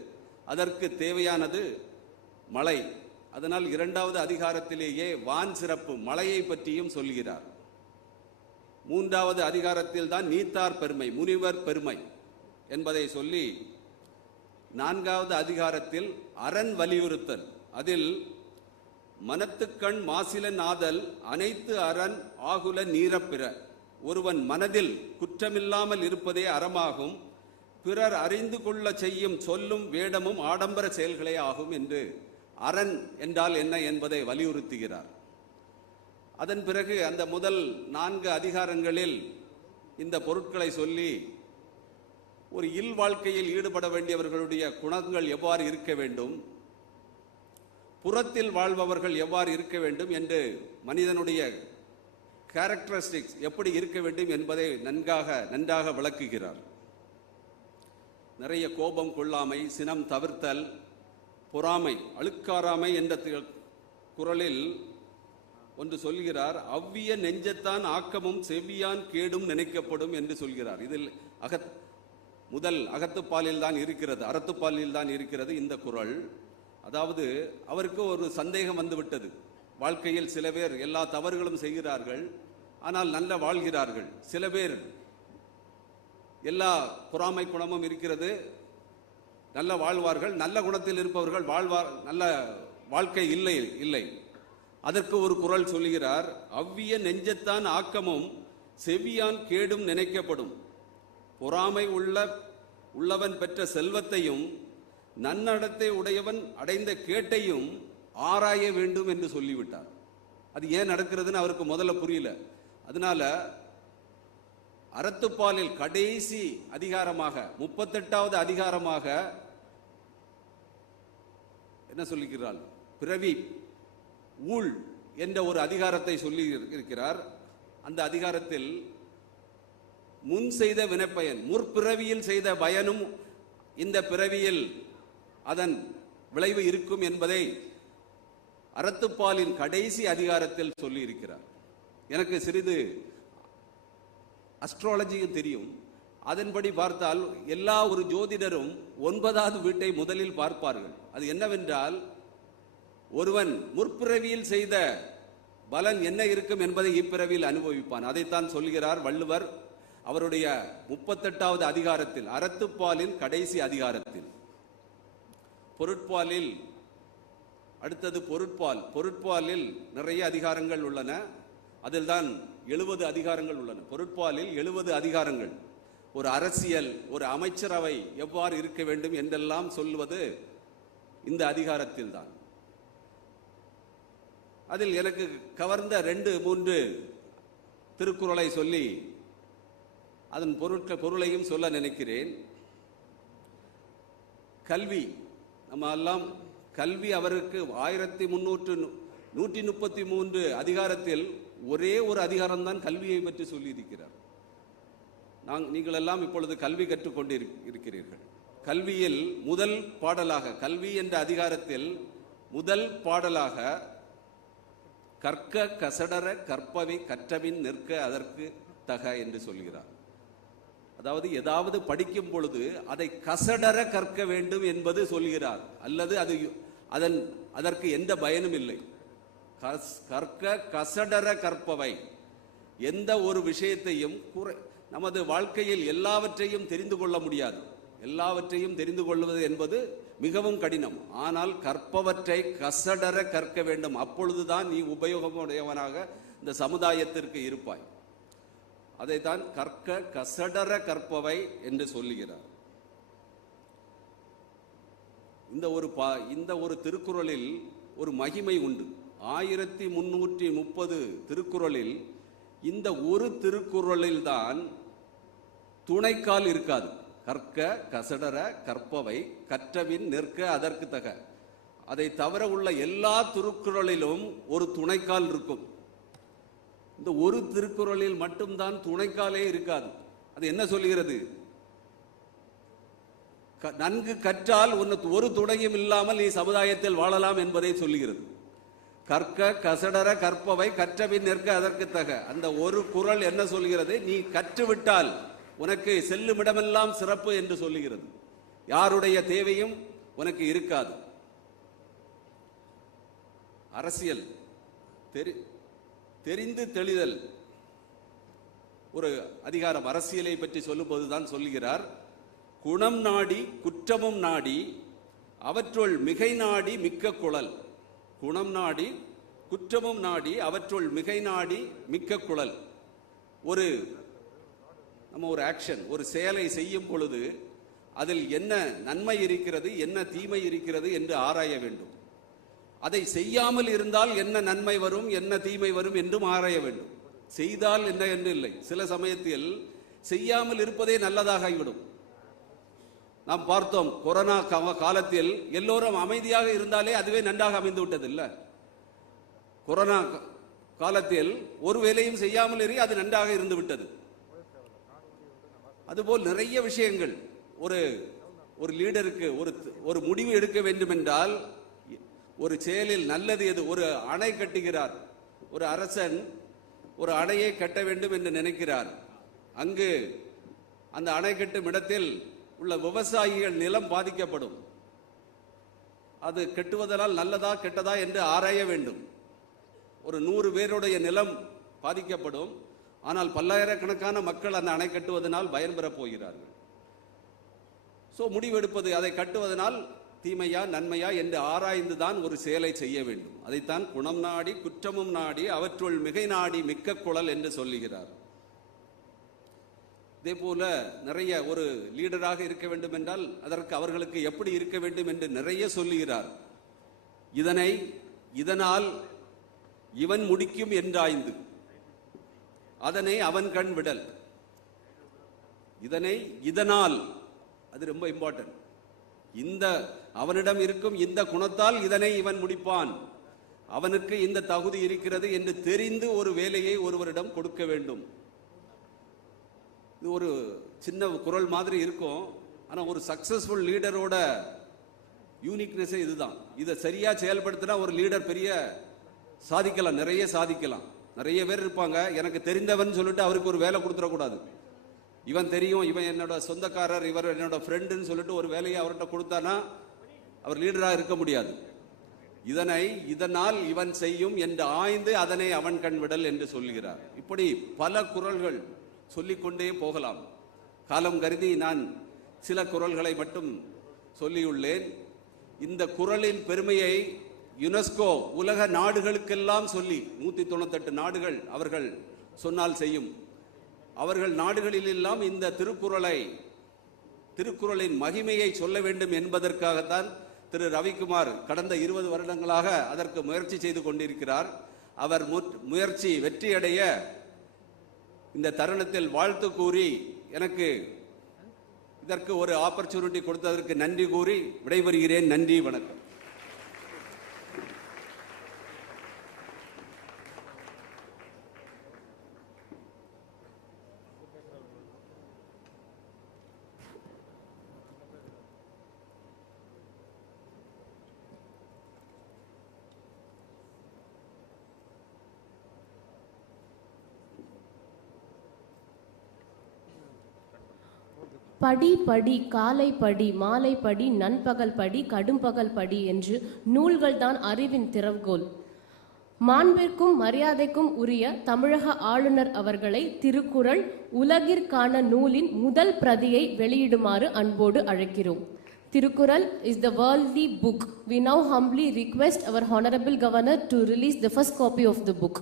அதற்கு தேவையானது மழை. அதனால் 2வது அதிகாரத்திலேயே வான் சிறப்பு மழையை பற்றியும் சொல்கிறார். 3வது அதிகாரத்தில் தான் நீத்தார் பெருமை, முனிவர் பெருமை என்பதை சொல்லி 4வது அதிகாரத்தில் அரண் வலியுறுத்தல். அதில் மனத்துக்கண் மாசிலன் ஆதல் அனைத்து அரண் ஆகுல நீரப்பிற. ஒருவன் மனதில் குற்றமில்லாமல் இருப்பதே அறமாகும். பிறர் அறிந்து கொள்ள செய்யும் சொல்லும் வேடமும் ஆடம்பர செயல்களே ஆகும் என்று அரண் என்றால் என்ன என்பதை வலியுறுத்துகிறார். அதன் பிறகு அந்த முதல் 4 அதிகாரங்களில் இந்த பொருட்களை சொல்லி ஒரு இல் வாழ்க்கையில் ஈடுபட வேண்டியவர்களுடைய குணங்கள் எவ்வாறு இருக்க வேண்டும், புறத்தில் வாழ்பவர்கள் எவ்வாறு இருக்க வேண்டும் என்று, மனிதனுடைய கேரக்டரிஸ்டிக்ஸ் எப்படி இருக்க வேண்டும் என்பதை நன்றாக விளக்குகிறார். நிறைய கோபம் கொள்ளாமை, சினம் தவிர்த்தல், பொறாமை, அழுக்காராமை என்ற குறளில் ஒன்று சொல்கிறார். அவ்விய நெஞ்சத்தான் ஆக்கமும் செவ்வியான் கேடும் நினைக்கப்படும் என்று சொல்கிறார். இதில் முதல் அகத்துப்பாலில் தான் இருக்கிறது, அறத்துப்பாலில் தான் இருக்கிறது இந்த குறள். அதாவது அவருக்கு ஒரு சந்தேகம் வந்துவிட்டது. வாழ்க்கையில் சில பேர் எல்லா தவறுகளும் செய்கிறார்கள், ஆனால் நல்ல வாழ்கிறார்கள். சில பேர் எல்லா பொறாமை குணமும் இருக்கிறது, நல்ல வாழ்வார்கள். நல்ல குணத்தில் இருப்பவர்கள் நல்ல வாழ்க்கை இல்லை. அதற்கு ஒரு குறள் சொல்கிறார். அவ்விய நெஞ்சத்தான் ஆக்கமும் செவ்வியான் கேடும் நினைக்கப்படும். பொறாமை உள்ளவன் பெற்ற செல்வத்தையும் நன்னடத்தை உடையவன் அடைந்த கேட்டையும் ஆராய வேண்டும் என்று சொல்லிவிட்டார். அது ஏன் நடக்கிறதுன்னு அவருக்கு முதல்ல புரியல. அதனால அறத்துப்பாலில் கடைசி அதிகாரமாக 38வது அதிகாரமாக என்ன சொல்லுகிறாள், பிறவி ஊழ் என்ற ஒரு அதிகாரத்தை சொல்லி இருக்கிறார். அந்த அதிகாரத்தில் முன் செய்த வினைப்பயன், முற்பிறவியில் செய்த பயனும் இந்த பிறவியில் அதன் விளைவு இருக்கும் என்பதை அறத்துப்பாலின் கடைசி அதிகாரத்தில் சொல்லி இருக்கிறார். எனக்கு சிறிது அஸ்ட்ராலஜியும் தெரியும். அதன்படி பார்த்தால் எல்லா ஒரு ஜோதிடரும் 9வது வீட்டை முதலில் பார்ப்பார்கள். அது என்னவென்றால், ஒருவன் முற்பிறவியில் செய்த பலன் என்ன இருக்கும் என்பதை இப்பிறவியில் அனுபவிப்பான். அதைத்தான் சொல்கிறார் வள்ளுவர் அவருடைய 38வது அதிகாரத்தில், அறத்துப்பாலின் கடைசி அதிகாரத்தில். பொருட்பாலில் அடுத்தது பொருட்பால். பொருட்பாலில் நிறைய அதிகாரங்கள் உள்ளன. அதில் தான் 70 அதிகாரங்கள் உள்ளன. பொருட்பாலில் 70 அதிகாரங்கள். ஒரு அரசியல், ஒரு அமைச்சரவை எவ்வாறு இருக்க வேண்டும் என்றெல்லாம் சொல்வது இந்த அதிகாரத்தில் தான். அதில் எனக்கு கவர்ந்த 2-3 திருக்குறளை சொல்லி அதன் பொருளையும் சொல்ல நினைக்கிறேன். கல்வி, நம்ம எல்லாம் கல்வி அவருக்கு 1333 அதிகாரத்தில் ஒரே ஒரு அதிகாரம் தான் கல்வியை பற்றி சொல்லி இருக்கிறார். நீங்கள் எல்லாம் இப்பொழுது கல்வி கற்றுக்கொண்டு இருக்கிறீர்கள். கல்வியில் முதல் பாடலாக, கல்வி என்ற அதிகாரத்தில் முதல் பாடலாக கற்க கசடர கற்பவை கற்றபின் நிற்க அதற்கு தக என்று சொல்கிறார். அதாவது ஏதாவது படிக்கும் பொழுது அதை கசடர கற்க வேண்டும் என்பது சொல்கிறார். அல்லது அதற்கு எந்த பயனும் இல்லை. கற்க கசடர கற்பவை, எந்த ஒரு விஷயத்தையும் நமது வாழ்க்கையில் எல்லாவற்றையும் தெரிந்து கொள்ள முடியாது. எல்லாவற்றையும் தெரிந்து கொள்வது என்பது மிகவும் கடினம். ஆனால் கற்பவற்றை கசடர கற்க வேண்டும். அப்பொழுதுதான் நீ உபயோகமுடையவனாக இந்த சமுதாயத்திற்கு இருப்பாய். அதைத்தான் கற்க கசடர கற்பவை என்று சொல்லுகிறார். இந்த ஒரு திருக்குறளில் ஒரு மகிமை உண்டு. 1330 திருக்குறளில் இந்த ஒரு திருக்குறளில் தான் துணைக்கால் இருக்காது. கற்க கசடர கற்பவை கற்றபின் நிற்க அதற்கு தக. அதை தவிர உள்ள எல்லா திருக்குறளிலும் ஒரு துணைக்கால் இருக்கும். இந்த ஒரு திருக்குறளில் மட்டும்தான் துணைக்காலே இருக்காது. அது என்ன சொல்கிறது? நன்கு கற்றால் ஒரு துணையும் இல்லாமல் நீ சமுதாயத்தில் வாழலாம் என்பதை சொல்லுகிறது. கற்க கசடர கற்பவை கற்றபின் நிற்க அதற்கு தக. அந்த ஒரு குறள் என்ன சொல்கிறது? நீ கற்றுவிட்டால் உனக்கு செல்லுமிடமெல்லாம் சிறப்பு என்று சொல்லுகிறது. யாருடைய தேவையும் உனக்கு இருக்காது. அரசியல் தெரிந்து தெளிதல் ஒரு அதிகாரம். அரசியலை பற்றி சொல்லும்போதுதான் சொல்லுகிறார், குணம் நாடி குற்றமும் நாடி அவற்றுள் மிகை நாடி மிக்க குழல். குணம் நாடி குற்றமும் நாடி அவற்றுள் மிகை நாடி மிக்க குழல். நம்ம ஒரு ஆக்ஷன், ஒரு செயலை செய்யும் பொழுது அதில் என்ன நன்மை இருக்கிறது, என்ன தீமை இருக்கிறது என்று ஆராய வேண்டும். அதை செய்யாமல் இருந்தால் என்ன நன்மை வரும், என்ன தீமை வரும் என்றும் ஆராய வேண்டும். செய்தால் என்ன என்று இல்லை. சில சமயத்தில் செய்யாமல் இருப்பதே நல்லதாகிவிடும். நாம் பார்த்தோம், கொரோனா காலத்தில் எல்லோரும் அமைதியாக இருந்தாலே அதுவே நன்றாக அமைந்து விட்டது இல்ல. கொரோனா காலத்தில் ஒரு வேலையும் செய்யாமல் இரு, அது நன்றாக இருந்து விட்டது. அதுபோல் நிறைய விஷயங்கள். ஒரு லீடருக்கு ஒரு முடிவு எடுக்க வேண்டும் என்றால் ஒரு செயலில் நல்லது எது? ஒரு அணை கட்டுகிறார். ஒரு அரசன் ஒரு அணையை கட்ட வேண்டும் என்று நினைக்கிறார். அங்கு அந்த அணை கட்டும் இடத்தில் உள்ள விவசாயிகள் நிலம் பாதிக்கப்படும். அது கட்டுவதனால் நல்லதா கெட்டதா என்று ஆராய வேண்டும். ஒரு 100 பேருடைய நிலம் பாதிக்கப்படும். ஆனால் பல்லாயிரக்கணக்கான மக்கள் அந்த அணை கட்டுவதனால் பயன்பெறப் போகிறார்கள். முடிவெடுப்பது, அதை கட்டுவதனால் தீமையா நன்மையா என்று ஆராய்ந்துதான் ஒரு செயலை செய்ய வேண்டும். அதைத்தான் குணம் நாடி குற்றமும் நாடி அவற்றுள் மிகை நாடி மிக்க குழல் என்று சொல்லுகிறார். இதே போல நிறைய ஒரு லீடராக இருக்க வேண்டும் என்றால் அதற்கு அவர்களுக்கு எப்படி இருக்க வேண்டும் என்று நிறைய சொல்லுகிறார். இதனால் இவன் முடிக்கும் என்றாய்ந்து அதனை அவன் கண் விடல். இதனால் அது ரொம்ப இம்பார்ட்டன்ட். அவனிடம் இருக்கும் இந்த குணத்தால் இதனை இவன் முடிப்பான், அவனுக்கு இந்த தகுதி இருக்கிறது என்று தெரிந்து ஒரு வேலையை ஒருவரிடம் கொடுக்க வேண்டும். இது ஒரு சின்ன குரல் மாதிரி இருக்கும். ஆனா ஒரு சக்சஸ்ஃபுல் லீடரோட யூனிக்னஸ் இதுதான். இதை சரியா செயல்படுத்தினா ஒரு லீடர் பெரிய சாதிக்கலாம், நிறைய சாதிக்கலாம். நிறைய பேர் இருப்பாங்க, எனக்கு தெரிந்தவன் சொல்லிட்டு அவருக்கு ஒரு வேலை கொடுத்துடக்கூடாது. இவன் தெரியும், இவன் என்னோட சொந்தக்காரர், இவர் என்னோட ஃப்ரெண்டுன்னு சொல்லிட்டு ஒரு வேலையை அவர்கிட்ட கொடுத்தானா அவர் லீடராக இருக்க முடியாது. இதனால் இவன் செய்யும் என்று ஆய்ந்து அதனை அவன் கண் விடல் என்று சொல்கிறார். இப்படி பல குறள்கள் சொல்லிக்கொண்டே போகலாம். காலம் கருதி நான் சில குறள்களை மட்டும் சொல்லியுள்ளேன். இந்த குறளின் பெருமையை யுனெஸ்கோ உலக நாடுகளுக்கெல்லாம் சொல்லி 198 நாடுகள் அவர்கள் சொன்னால் செய்யும். அவர்கள் நாடுகளிலெல்லாம் இந்த திருக்குறளின் மகிமையை சொல்ல வேண்டும் என்பதற்காகத்தான் திரு ரவிக்குமார் கடந்த 20 வருடங்களாக அதற்கு முயற்சி செய்து கொண்டிருக்கிறார். அவர் முயற்சி வெற்றியடைய இந்த தருணத்தில் வாழ்த்து கூறி எனக்கு இதற்கு ஒரு ஆப்பர்ச்சுனிட்டி கொடுத்ததற்கு நன்றி கூறி விடைபெறுகிறேன். நன்றி, வணக்கம். படி படி, காலை படி, மாலை படி, நண்பகல் படி, கடும்பகல் படி என்று நூல்கள் தான் அறிவின் திறவுகோல். மாண்பிற்கும் மரியாதைக்கும் உரிய தமிழக ஆளுநர் அவர்களை திருக்குறள் உலகிற்கான நூலின் முதல் பிரதியை வெளியிடுமாறு அன்போடு அழைக்கிறோம். Tirukkural is the worldly book. We now humbly request our Honorable Governor to release the first copy of the book.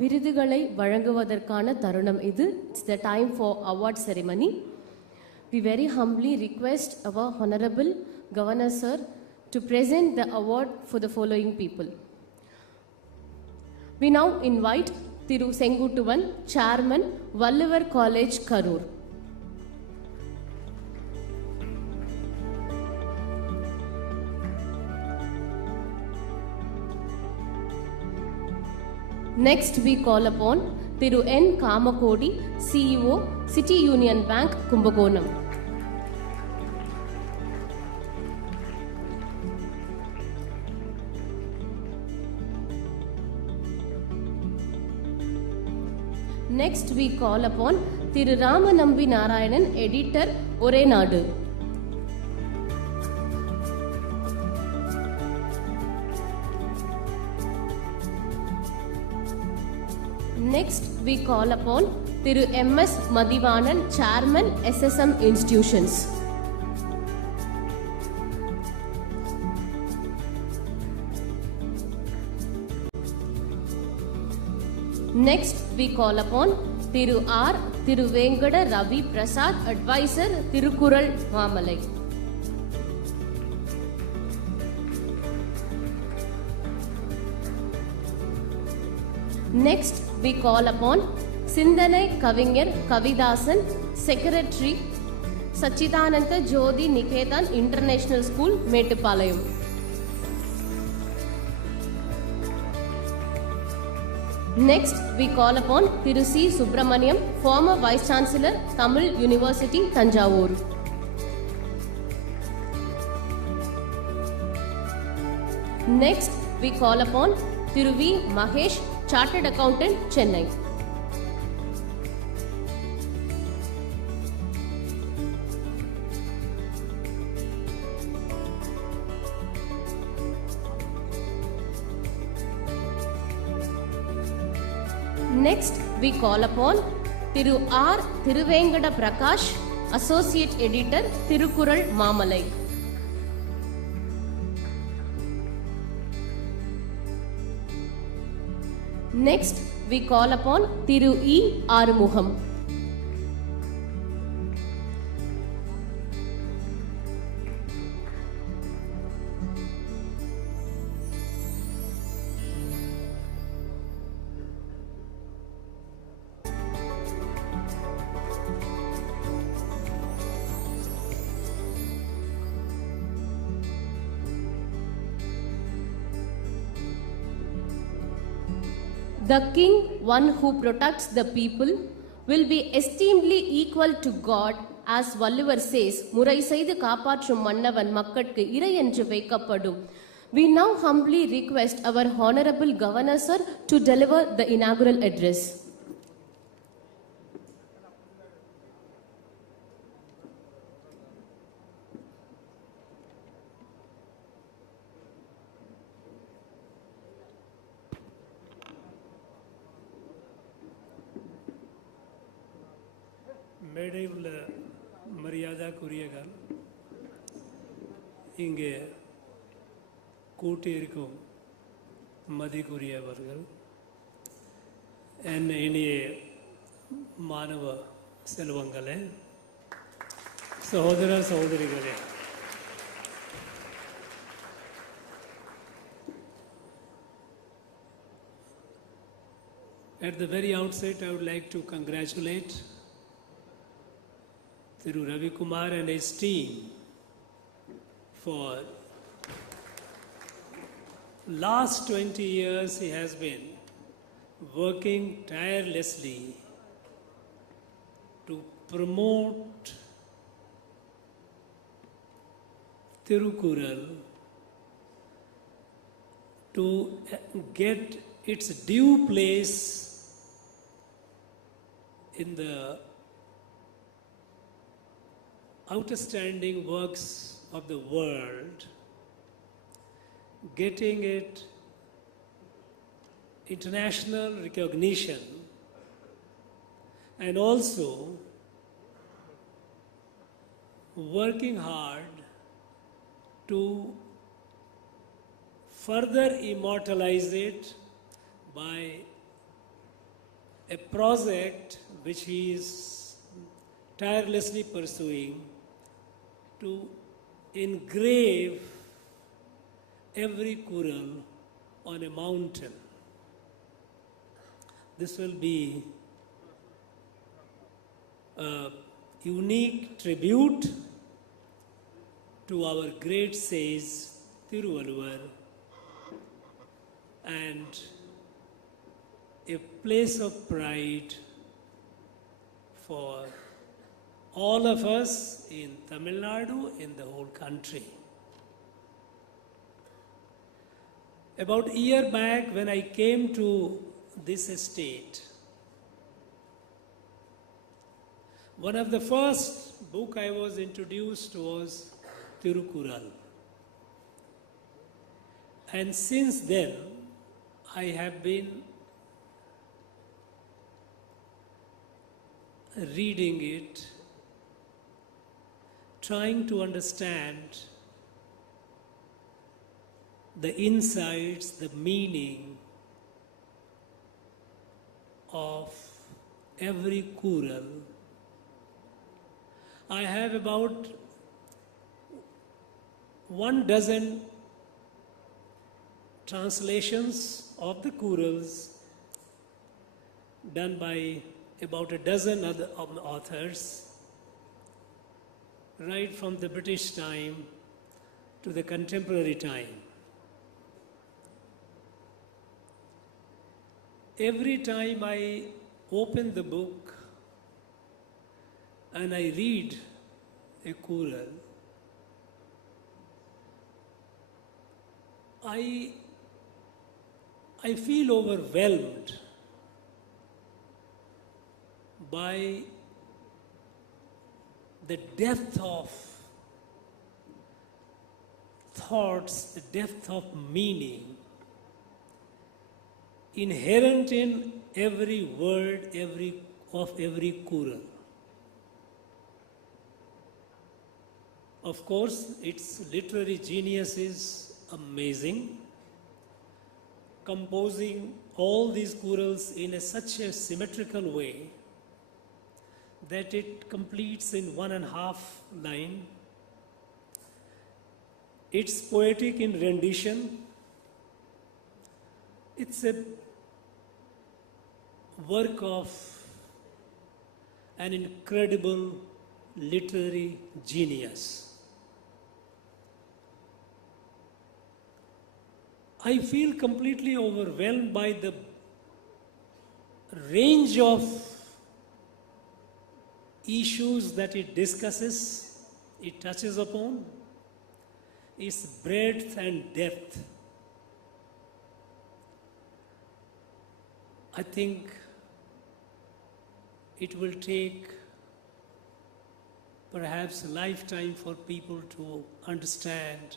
விருதுகளை வழங்குவதற்கான தருணம் இது. It's the time for award ceremony. We very humbly request our Honorable Governor Sir to present the award for the following people. We now invite Thiru Sengutuvan, Chairman, Valluvar College, Karur. Next, we call upon Thiru N. Kamakodi, CEO, City Union Bank, Kumbakonam. Next, we call upon Thiru Ramanambi Narayanan, Editor, Ore Nadu. Next, we call upon Thiru M.S. Madhivanan, Chairman, SSM Institutions. Next, we call upon Thiru R. Thiruvengada Ravi Prasad, Advisor, Tirukkural Maamalai. Next, we call upon Sindhanai Kavinyar Kavidasan, Secretary, Sachidananda Jyoti Niketan International School, Mettupalayam. Next, we call upon Thiru C. Subramaniam, former Vice Chancellor, Tamil University, Tanjavur. Next, we call upon Thiru V. Mahesh, Chartered Accountant, Chennai. Next, we call upon Thiru R. Thiruvengada Prakash, Associate Editor, Thirukural Mamalai. Next, we call upon Thiru E. Arumugham. The king, one who protects the people, will be esteemedly equal to God, as Valluvar says, முறை செய்து காப்பாற்றும் மன்னவன் மக்கட்கு இறை என்று வைக்கப்படும். We now humbly request our Honorable Governor Sir to deliver the inaugural address. மேடை உள்ள மரியாதைக்குரியவர், இங்கே கூட்டியிருக்கும் மதிக்குரியவர்கள், என் இனிய மாணவ செல்வங்களே, சகோதர சகோதரிகளே, at the very outset I would like to congratulate Thiru Ravi Kumar and his team for last 20 years he has been working tirelessly to promote Thirukural to get its due place in the outstanding works of the world, getting it international recognition, and also working hard to further immortalize it by a project which he is tirelessly pursuing to engrave every kural on a mountain. This will be a unique tribute to our great sage Thiruvalluvar and a place of pride for all of us in Tamilnadu, in the whole country. About a year back, when I came to this estate, one of the first book I was introduced was Thirukural. And since then, I have been reading it, trying to understand the insights, the meaning of every kural. I have about 12 translations of the kurals done by about a dozen other authors, right from the British time to the contemporary time. Every time I open the book and I read a kural, I feel overwhelmed by the depth of thoughts, the depth of meaning inherent in every word, every kural. Of course, its literary genius is amazing, composing all these chorals in such a symmetrical way that it completes in 1.5 line. It's poetic in rendition. It's a work of an incredible literary genius. I feel completely overwhelmed by the range of issues that it discusses, it touches upon, its breadth and depth. I think it will take perhaps a lifetime for people to understand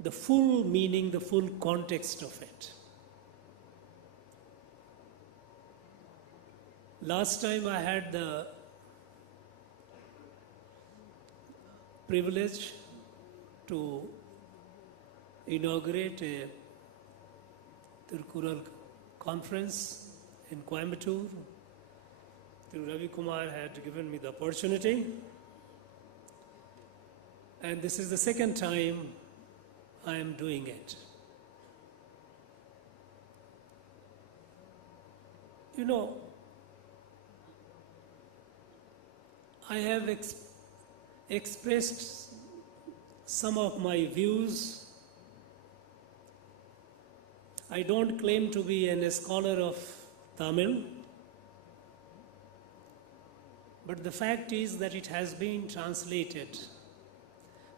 the full meaning, the full context of it. Last time I had the privilege to inaugurate a Tirukkural conference in Coimbatore. Thiru Ravi Kumar had given me the opportunity, and this is the second time I am doing it. You know, I have expressed some of my views. I don't claim to be a scholar of Tamil, but the fact is that it has been translated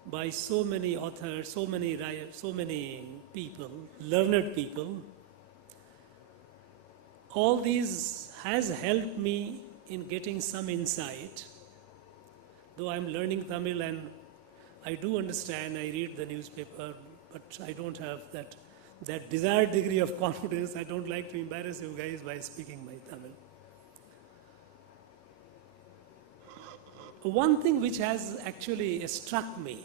by so many authors, so many people, learned people. All these has helped me in getting some insight. Though I'm learning Tamil and I do understand, I read the newspaper, but I don't have that desired degree of confidence. I don't like to embarrass you guys by speaking my Tamil. One thing which has actually struck me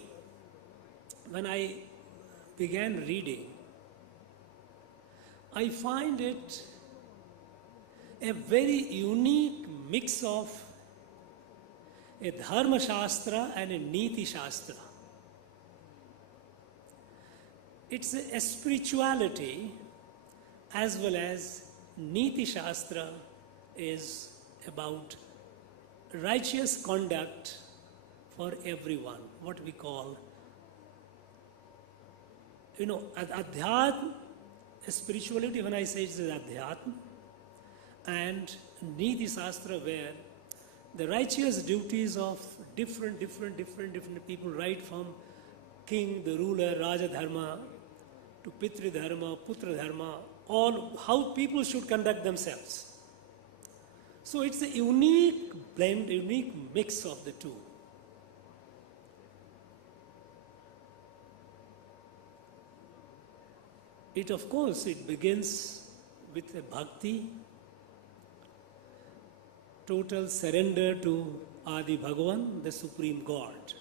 when I began reading, I find it a very unique mix of a Dharma Shastra and a Niti Shastra. It's a spirituality as well as Niti Shastra is about righteous conduct for everyone, what we call, Adhyatma, spirituality, when I say it's Adhyatma, and Niti Shastra, where the righteous duties of different people, right from king, the ruler, Raja Dharma, to Pitri Dharma, Putra Dharma, all how people should conduct themselves. So it's a unique blend, unique mix of the two. It, of course, it begins with a bhakti, total surrender to Adi Bhagavan, the Supreme God.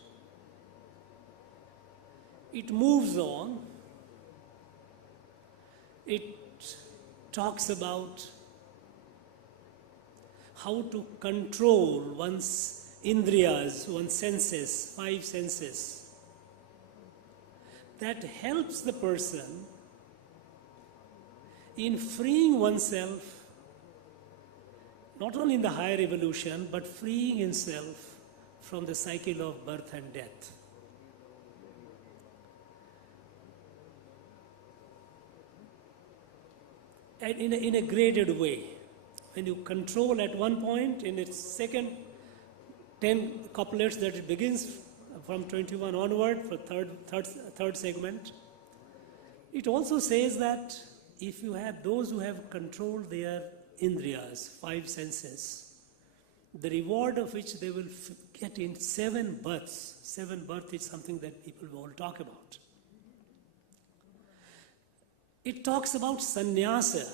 It moves on. It talks about how to control one's indriyas, one's senses, 5 senses. That helps the person in freeing oneself, not only in the higher evolution, but freeing himself from the cycle of birth and death. And in a graded way. When you control at one point, in its second 10 couplets that it begins from 21 onward for third segment, it also says that if you have those who have controlled their indriyas, 5 senses, the reward of which they will get in 7 births. 7 births is something that people will talk about. It talks about sannyasa,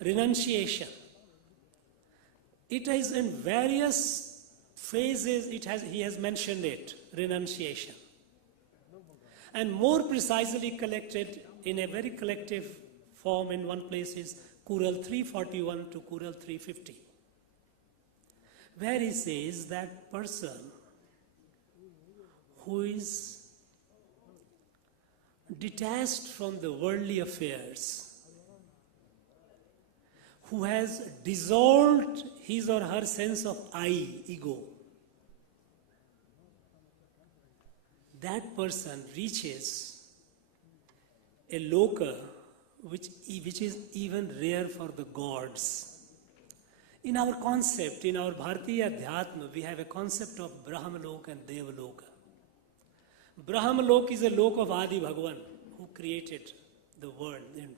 renunciation. It is in various phases he has mentioned it, renunciation. And more precisely collected in a very collective form in one place is Kural 341 to Kural 350, where he says that person who is detached from the worldly affairs, who has dissolved his or her sense of I, ego, that person reaches a loka which is even rare for the gods. In our concept, in our Bharatiya Adhyatma, we have a concept of Brahmalok and Devaloka. Brahmalok is a lok of Adi Bhagavan, who created the world. And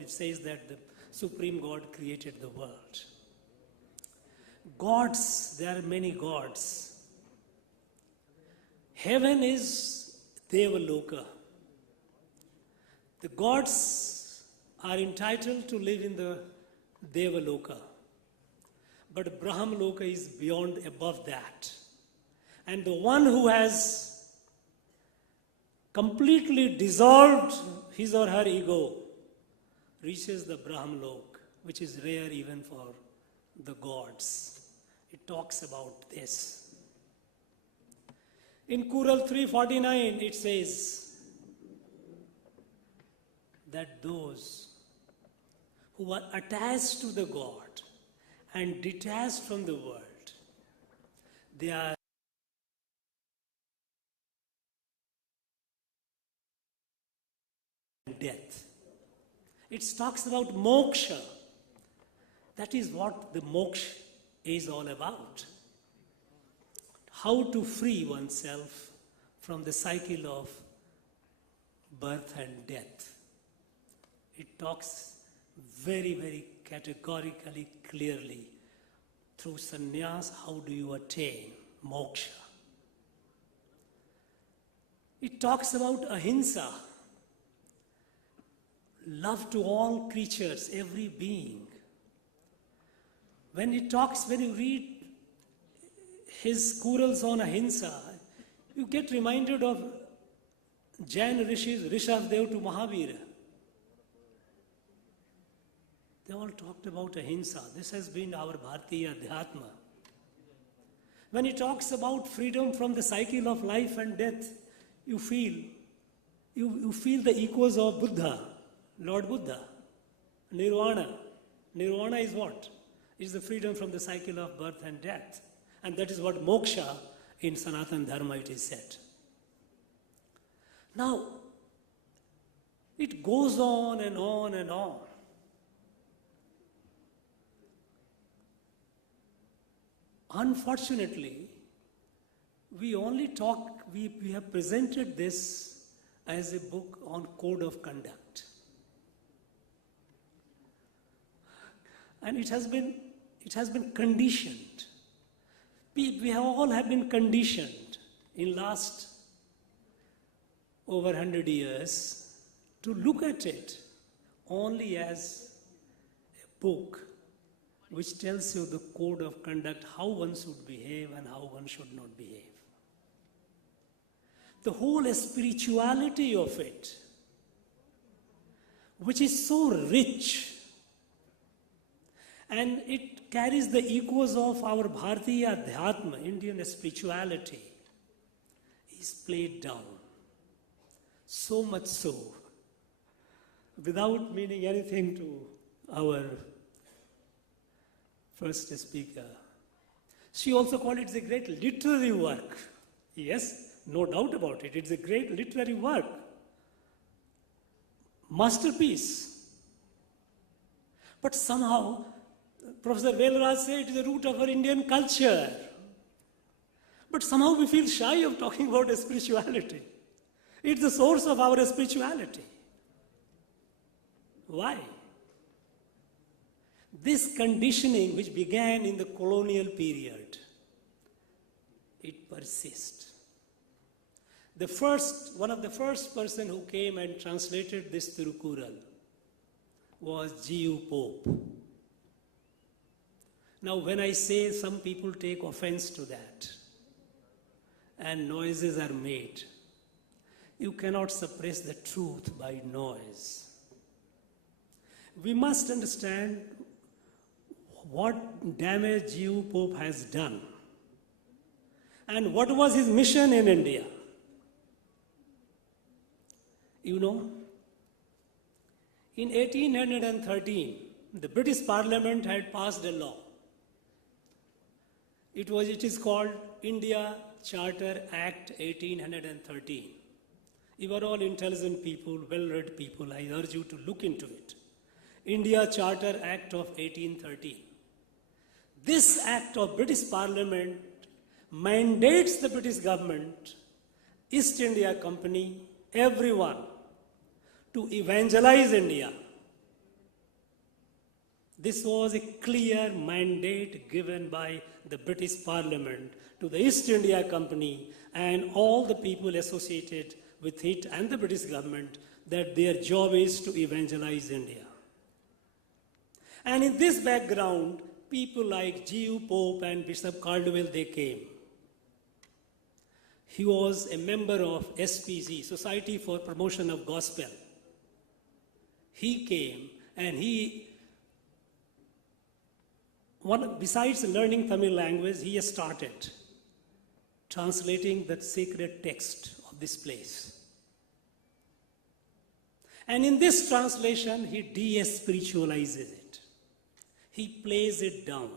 it says that the Supreme God created the world. Gods, there are many gods. Heaven is Devaloka. The gods are entitled to live in the Devaloka. But Brahmaloka is beyond, above that. And the one who has completely dissolved his or her ego reaches the Brahmalok, which is rare even for the gods. It talks about this. In Kural 349, it says that those who are attached to the God and detached from the world, they are death. It talks about moksha. That is what the moksha is all about. How to free oneself from the cycle of birth and death. It talks very, very categorically, clearly, through sannyas, how do you attain moksha. It talks about ahimsa, love to all creatures, every being. When you read his Kurals on ahimsa, you get reminded of Jain rishis, Rishabdev to Mahavira. They all talked about ahimsa. This has been our Bharatiya Adhyatma. When he talks about freedom from the cycle of life and death, you feel the echoes of Buddha, Lord Buddha, Nirvana. Nirvana is what? Is the freedom from the cycle of birth and death. And that is what moksha in Sanatana Dharma it is said. Now, it goes on and on and on. Unfortunately, we have presented this as a book on code of conduct. And it has been conditioned. We all have been conditioned in last over 100 years to look at it only as a book which tells you the code of conduct, how one should behave and how one should not behave. The whole spirituality of it, which is so rich, and it carries the echoes of our Bharatiya Adhyatma, Indian spirituality, is played down. So much so, without meaning anything to our first speaker. She also called it a great literary work. Yes, no doubt about it. It's a great literary work. Masterpiece. But somehow, Professor Velraj said it is the root of our Indian culture. But somehow we feel shy of talking about spirituality. It's the source of our spirituality. Why? This conditioning, which began in the colonial period, it persists. One of the first person who came and translated this Tirukural was G.U. Pope. Now, when I say, some people take offense to that, and noises are made. You cannot suppress the truth by noise. We must understand what damage Jew Pope has done and what was his mission in India. You know, in 1813, the British Parliament had passed a law. It is called India Charter Act 1813. You are all intelligent people, well-read people. I urge you to look into it. India Charter Act of 1813. This act of British Parliament mandates the British government, East India Company, everyone, to evangelize India. This was a clear mandate given by the British Parliament to the East India Company and all the people associated with it and the British government, that their job is to evangelize India. And in this background, people like Jew Pope and Bishop Caldwell, they came. He was a member of SPG, Society for Promotion of Gospel. He came and besides learning Tamil language, he has started translating the sacred text of this place. And in this translation, he de-spiritualizes it. He plays it down.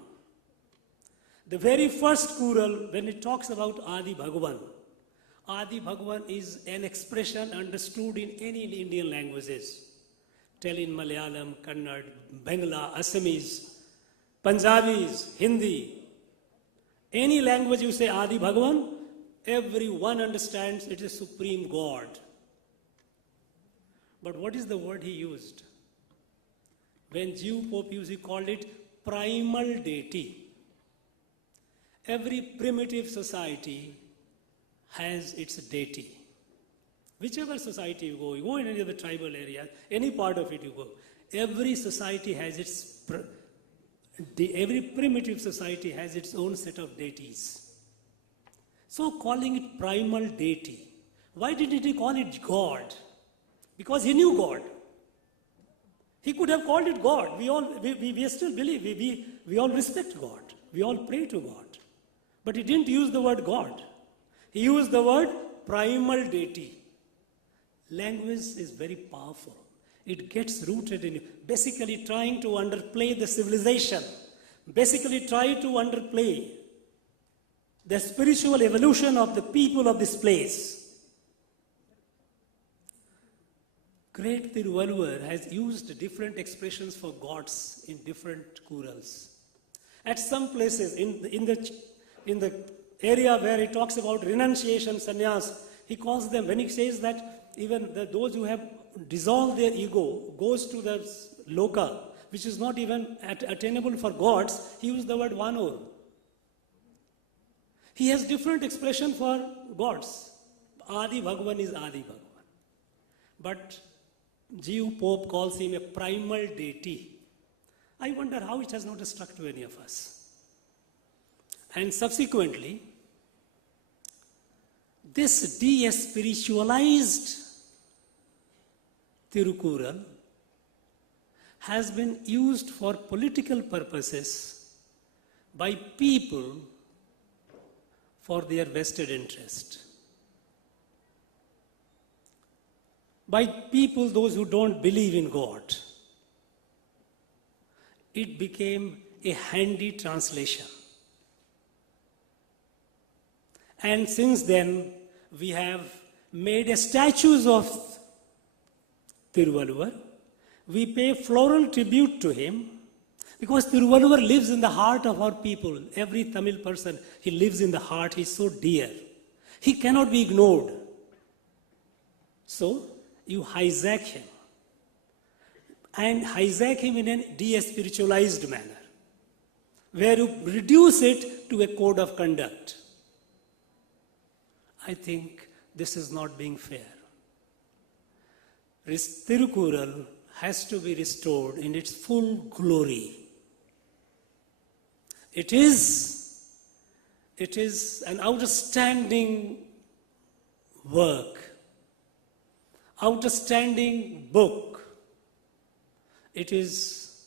The very first choral, when it talks about Adi Bhagavan is an expression understood in any Indian languages. Tell in Malayalam, Kannada, Bangla, Assamese, Punjabis, Hindi. Any language you say Adi Bhagavan, everyone understands it is Supreme God. But what is the word he used? When Jew Pope used, he called it primal deity. Every primitive society has its deity. Whichever society you go in any of the tribal area, any part of it you go, every society has every primitive society has its own set of deities. So calling it primal deity. Why didn't he call it God? Because he knew God. He could have called it God. We still believe, we all respect God. We all pray to God. But he didn't use the word God. He used the word primal deity. Language is very powerful. It gets rooted in basically trying to underplay the civilization, basically try to underplay the spiritual evolution of the people of this place. Great Tiruvalluvar has used different expressions for gods in different chorals. At some places, in the area where he talks about renunciation, sannyas, he calls them, when he says that even those who have dissolved their ego goes to the loka, which is not even attainable for gods, he used the word vanor. He has different expression for gods. Adi Bhagavan is Adi Bhagavan. But Jew Pope calls him a primal deity. I wonder how it has not struck to any of us. And subsequently, this de-spiritualized Tirukural has been used for political purposes by people for their vested interest. By people, those who don't believe in God. It became a handy translation. And since then, we have made statues of Tiruvalluvar. We pay floral tribute to him because Tiruvalluvar lives in the heart of our people. Every Tamil person, he lives in the heart. He's so dear. He cannot be ignored. So, you hijack him. And hijack him in a de-spiritualized manner, where you reduce it to a code of conduct. I think this is not being fair. Tirukural has to be restored in its full glory. It is an outstanding work, outstanding book. It is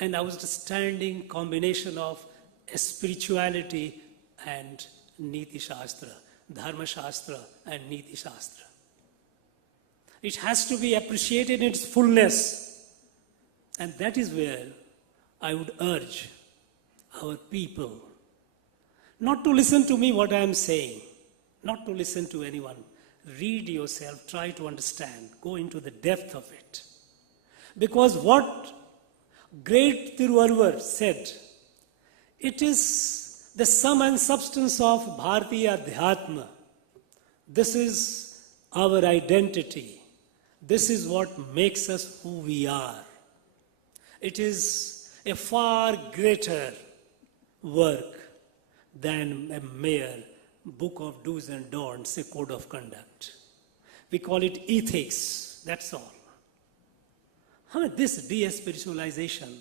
an outstanding combination of spirituality and Niti Shastra, Dharma Shastra and Niti Shastra. It has to be appreciated in its fullness. And that is where I would urge our people not to listen to me what I am saying, not to listen to anyone. Read yourself, try to understand, go into the depth of it. Because what great Tiruvalluvar said, it is the sum and substance of Bharatiya Adhyatma. This is our identity. This is what makes us who we are. It is a far greater work than a mere book of do's and don'ts, a code of conduct. We call it ethics, that's all. This de-spiritualization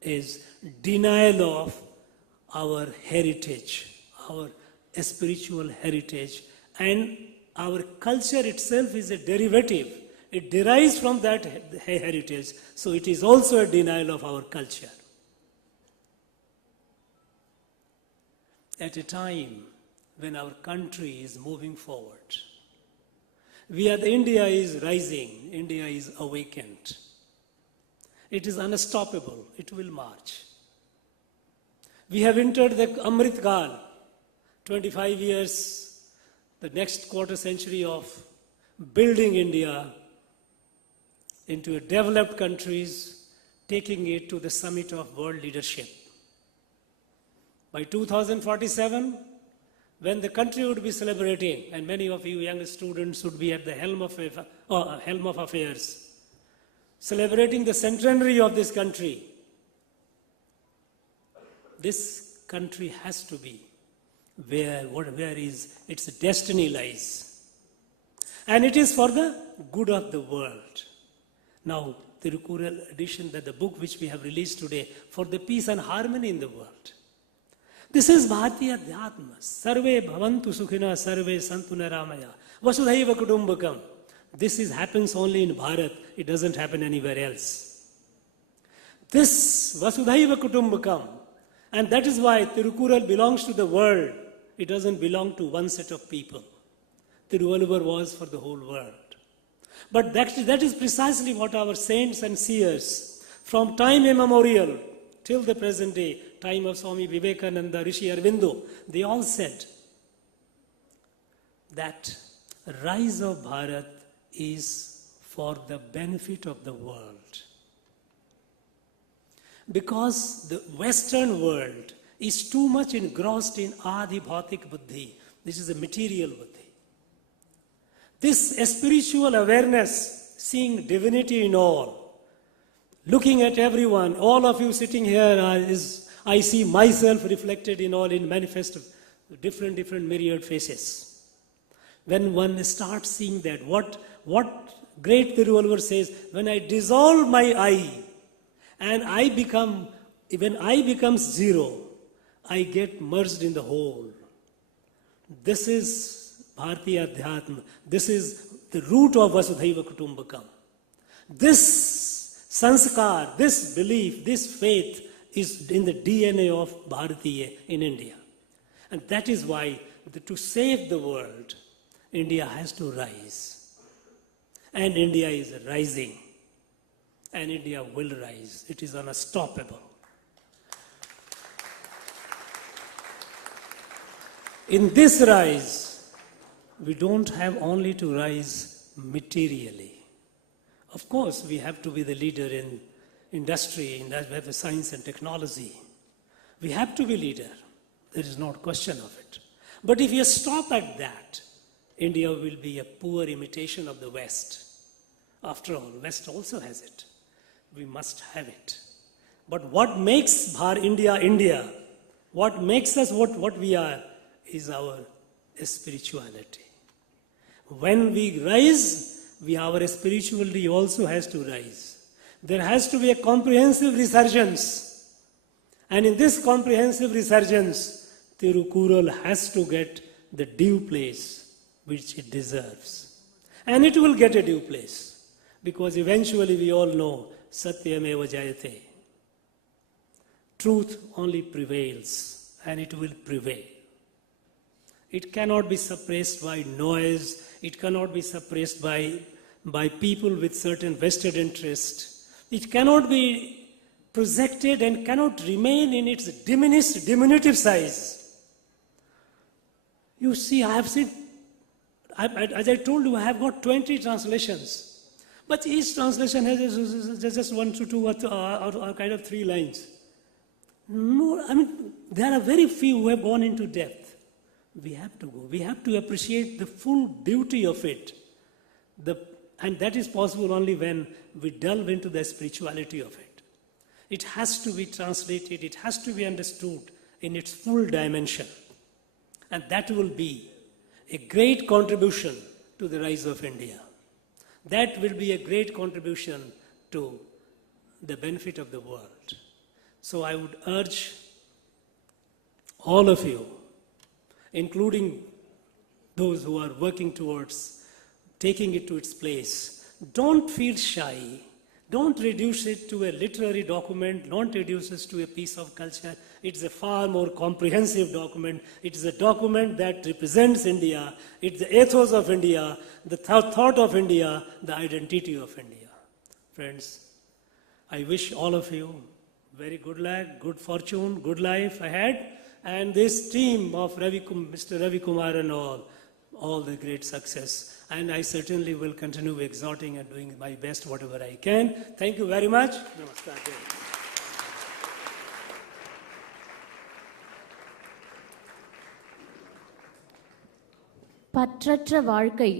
is denial of our heritage, our spiritual heritage, and our culture itself is a derivative. It derives from that heritage, so it is also a denial of our culture. At a time when our country is moving forward, India is rising, India is awakened. It is unstoppable, it will march. We have entered the Amrit Kal, 25 years, the next quarter century of building India into a developed countries, taking it to the summit of world leadership. By 2047, when the country would be celebrating, and many of you young students would be at the helm of affairs, celebrating the centenary of this country, this country has to be where its destiny lies. And it is for the good of the world. Now, the Tirukural edition, the book which we have released today, for the peace and harmony in the world. This is Bharatiya Adhyatma. Sarve bhavantu sukhina, sarve santu naramaya. Vasudhaiva kutumbakam. This happens only in Bharat. It doesn't happen anywhere else. This Vasudhaiva kutumbakam. And that is why Tirukural belongs to the world. It doesn't belong to one set of people. Tiruvalluvar was for the whole world. But that is precisely what our saints and seers, from time immemorial till the present day, time of Swami Vivekananda, Rishi Aurobindo, they all said that rise of Bharat is for the benefit of the world. Because the Western world is too much engrossed in Adi Bhautik Buddhi. This is a material buddhi. This spiritual awareness, seeing divinity in all, looking at everyone, all of you sitting here, I see myself reflected in all, in manifest different myriad faces. When one starts seeing that, what great Tiruvalluvar says, when I dissolve my I, and when I becomes zero, I get merged in the whole. This is Bharatiya Adhyatma. This is the root of Vasudhaiva Kutumbakam. This sanskar, this belief, this faith is in the DNA of Bharatiya in India. And that is why to save the world, India has to rise. And India is rising. And India will rise. It is unstoppable. In this rise, we don't have only to rise materially. Of course, we have to be the leader in industry, we have the science and technology. We have to be leader. There is no question of it. But if you stop at that, India will be a poor imitation of the West. After all, West also has it. We must have it. But what makes India India, what makes us what we are, is our spirituality. When we rise, our spirituality also has to rise. There has to be a comprehensive resurgence. And in this comprehensive resurgence, Tirukural has to get the due place which it deserves. And it will get a due place, because eventually we all know Satyameva Jayate. Truth only prevails, and it will prevail. It cannot be suppressed by noise, it cannot be suppressed by people with certain vested interest. It cannot be projected and cannot remain in its diminutive size. You see, I have seen, as I told you, I have got 20 translations. But each translation has just 1 to 2 or kind of 3 lines. No, I mean, there are very few who have gone into depth. We have to go. We have to appreciate the full beauty of it. And that is possible only when we delve into the spirituality of it. It has to be translated, it has to be understood in its full dimension. And that will be a great contribution to the rise of India. That will be a great contribution to the benefit of the world. So I would urge all of you, including those who are working towards taking it to its place, don't feel shy. Don't reduce it to a literary document. Don't reduce it to a piece of culture. It's a far more comprehensive document. It is a document that represents India. It's the ethos of India, the thought of India, the identity of India. Friends, I wish all of you very good luck, good fortune, good life ahead. And this team of Mr. Ravi Kumar and all the great success. And I certainly will continue exhorting and doing my best whatever I can. Thank you very much. Namaskar. பற்றற்ற வாழ்க்கை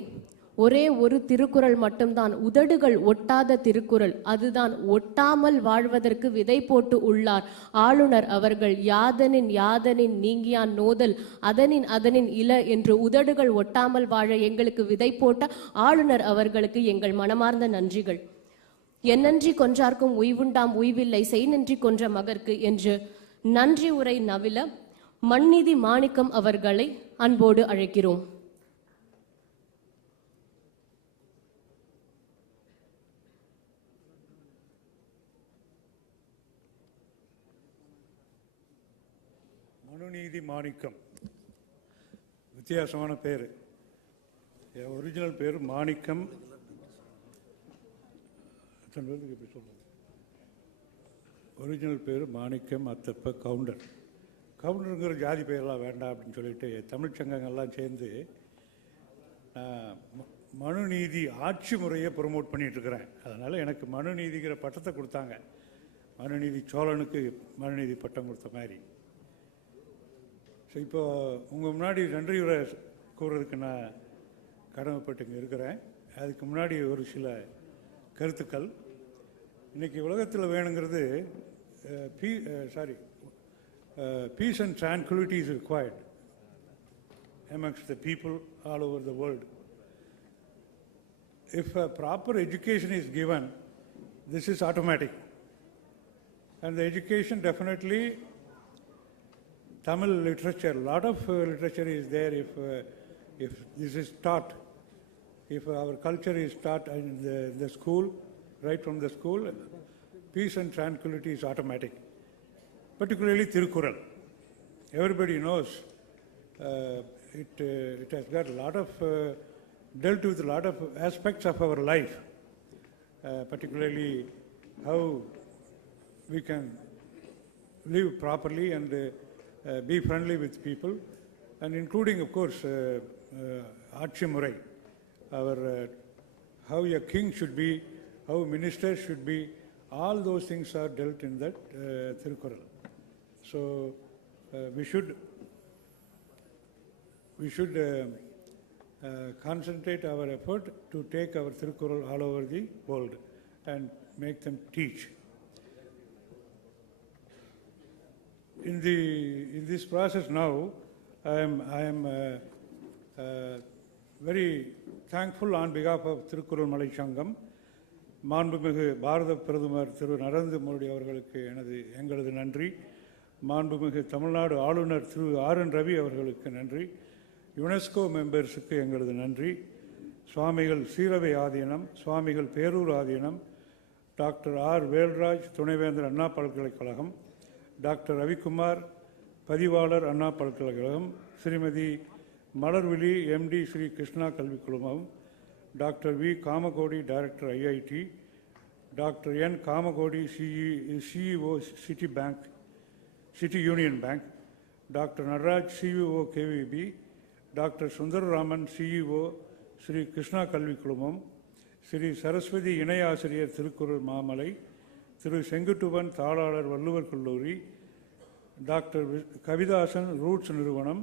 ஒரே ஒரு திருக்குறள் மட்டும்தான், உதடுகள் ஒட்டாத திருக்குறள், அதுதான் ஒட்டாமல் வாழ்வதற்கு விதை போட்டு உள்ளார் ஆளுநர் அவர்கள். யாதனின் யாதனின் நீங்கியான் நோதல் அதனின் இல என்று உதடுகள் ஒட்டாமல் வாழ எங்களுக்கு விதை போட்ட ஆளுநர் அவர்களுக்கு எங்கள் மனமார்ந்த நன்றிகள். என்னன்றி கொன்றார்க்கும் உய்வுண்டாம் உய்வில்லை, செய் நன்றி கொன்ற மகற்கு என்று நன்றி உரை நவில மண்ணிதி மாணிக்கம் அவர்களை அன்போடு அழைக்கிறோம். மனுநீதி மாணிக்கம், வித்தியாசமான பேர். என் ஒரிஜினல் பேர் மாணிக்கம். ஒரிஜினல் பேர் மாணிக்கம் அத்தப்ப கவுண்டர். கவுண்டருங்கிற ஜாதி பெயரெல்லாம் வேண்டாம் அப்படின்னு சொல்லிட்டு தமிழ் சங்கங்கள்லாம் சேர்ந்து மனுநீதி ஆட்சி முறையை ப்ரொமோட் பண்ணிகிட்ருக்கிறேன். அதனால் எனக்கு மனுநீதிங்கிற பட்டத்தை கொடுத்தாங்க. மனுநீதி சோழனுக்கு மனுநீதி பட்டம் கொடுத்த மாதிரி. ஸோ இப்போ உங்கள் முன்னாடி நன்றி உரை கூறுறதுக்கு நான் கடமைப்பட்டு இங்கே இருக்கிறேன். அதுக்கு முன்னாடி ஒரு சில கருத்துக்கள். இன்றைக்கி உலகத்தில் வேணுங்கிறது peace and tranquility is required amongst the people all over the world. If a proper education is given, this is automatic. And the education definitely, Tamil literature, a lot of literature is there if this is taught, if our culture is taught in the school, right from the school, peace and tranquility is automatic. Particularly Tirukural. Everybody knows it has got a lot of, dealt with a lot of aspects of our life, particularly how we can live properly and be friendly with people, and including, of course, Aatchi Murai, how a king should be, how ministers should be, all those things are dealt in that Tirukural. So we should concentrate our effort to take our Tirukural all over the world and make them teach. In this process now, I am very thankful on behalf of Tirukural Malai Sangam. மாண்புமிகு பாரத பிரதமர் திரு நரேந்திர மோடி அவர்களுக்கு எங்களது நன்றி. மாண்புமிகு தமிழ்நாடு ஆளுநர் திரு ஆர்.என். ரவி அவர்களுக்கு நன்றி. யுனெஸ்கோ மெம்பர்ஸுக்கு எங்களது நன்றி. சுவாமிகள் சீரவை ஆதீனம், சுவாமிகள் பேரூர் ஆதீனம், டாக்டர் ஆர். வேல்ராஜ் துணைவேந்தர் அண்ணா பல்கலைக்கழகம், டாக்டர் ரவிக்குமார் பதிவாளர் அண்ணா பல்கலைக்கழகம், ஸ்ரீமதி மலர்விழி எம்டி ஸ்ரீ கிருஷ்ணா கல்விக் குழுமம், doctor V. Kamakoti director IIT, doctor N. Kamakoti CEO City Bank, City Union Bank, doctor Nataraj CEO KVB, doctor Sundararaman CEO Sri Krishna கல்விக் குழுமம், ஸ்ரீ சரஸ்வதி இணை ஆசிரியர் திருக்குறள் மாமலை, திரு செங்குட்டுவன் தாளாளர் வள்ளுவர் கல்லூரி, டாக்டர் கவிதாசன் ரூட்ஸ் நிறுவனம்,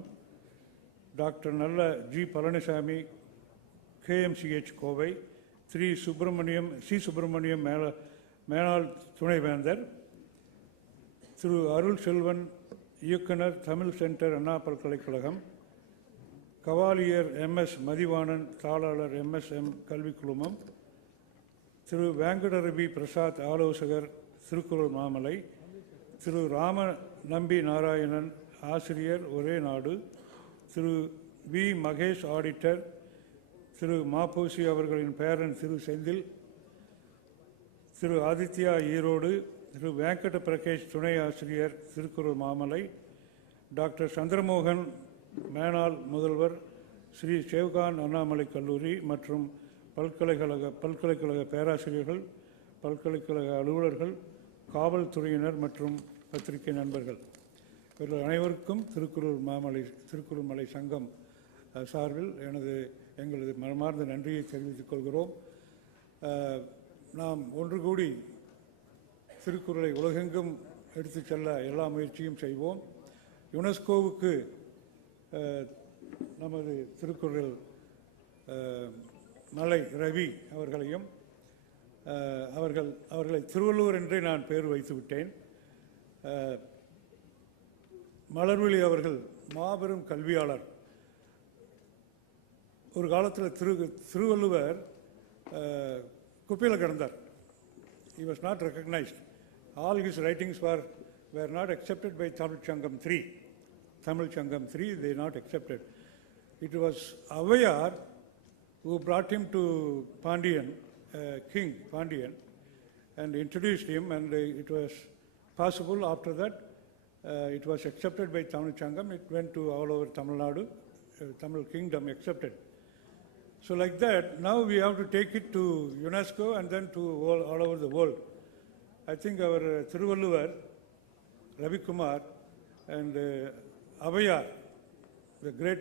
டாக்டர் நல்ல G. Palaniswami KMCH Kovai, C. Subramaniam மேலாள் துணைவேந்தர், திரு அருள் செல்வன் இயக்குனர் தமிழ் சென்டர் அண்ணா பல்கலைக்கழகம், கவாலியர் எம்எஸ் மதிவாணன் தாளாளர் எம்எஸ்எம் கல்விக் குழுமம், திரு வெங்கடரவி பிரசாத் ஆலோசகர் திருக்குறள் மாமலை, திரு ராம நம்பி நாராயணன் ஆசிரியர் ஒரே நாடு, திரு வி. மகேஷ் ஆடிட்டர், திரு மாப்போசி அவர்களின் பேரன் திரு செந்தில், திரு ஆதித்யா ஈரோடு, திரு வெங்கட பிரகேஷ் துணை ஆசிரியர் திருக்குறள் மாமலை, டாக்டர் சந்திரமோகன் மேனாள் முதல்வர் ஸ்ரீ சேவ்கான் அண்ணாமலை கல்லூரி மற்றும் பல்கலைக்கழக பேராசிரியர்கள், பல்கலைக்கழக அலுவலர்கள், காவல்துறையினர் மற்றும் பத்திரிகை நண்பர்கள் இவர்கள் அனைவருக்கும் திருக்குறள் மலை சங்கம் சார்பில் எங்களது மனமார்ந்த நன்றியை தெரிவித்துக் கொள்கிறோம். நாம் ஒன்று கூடி திருக்குறளை உலகெங்கும் எடுத்துச் செல்ல எல்லா முயற்சியும் செய்வோம். யுனெஸ்கோவுக்கு நமது திருக்குறள் மலை ரவி அவர்களையும் அவர்களை திருவள்ளுவர் என்றே நான் பேர் வைத்து விட்டேன். மலர்விழி அவர்கள் மாபெரும் கல்வியாளர். ஒரு காலத்தில் திருவள்ளுவர் குப்பையில் கிடந்தார். He was not recognized. All his writings were not accepted by Tamil Sangam 3, they not accepted. It was Avayar who brought him to Pandian, King Pandian, and introduced him, and it was possible after that. It was accepted by Tamil Sangam. It went to all over Tamil Nadu, Tamil Kingdom accepted. So like that, now we have to take it to UNESCO and then to all over the world. I think our Thiruvalluvar, Ravi Kumar, and Avayar, the great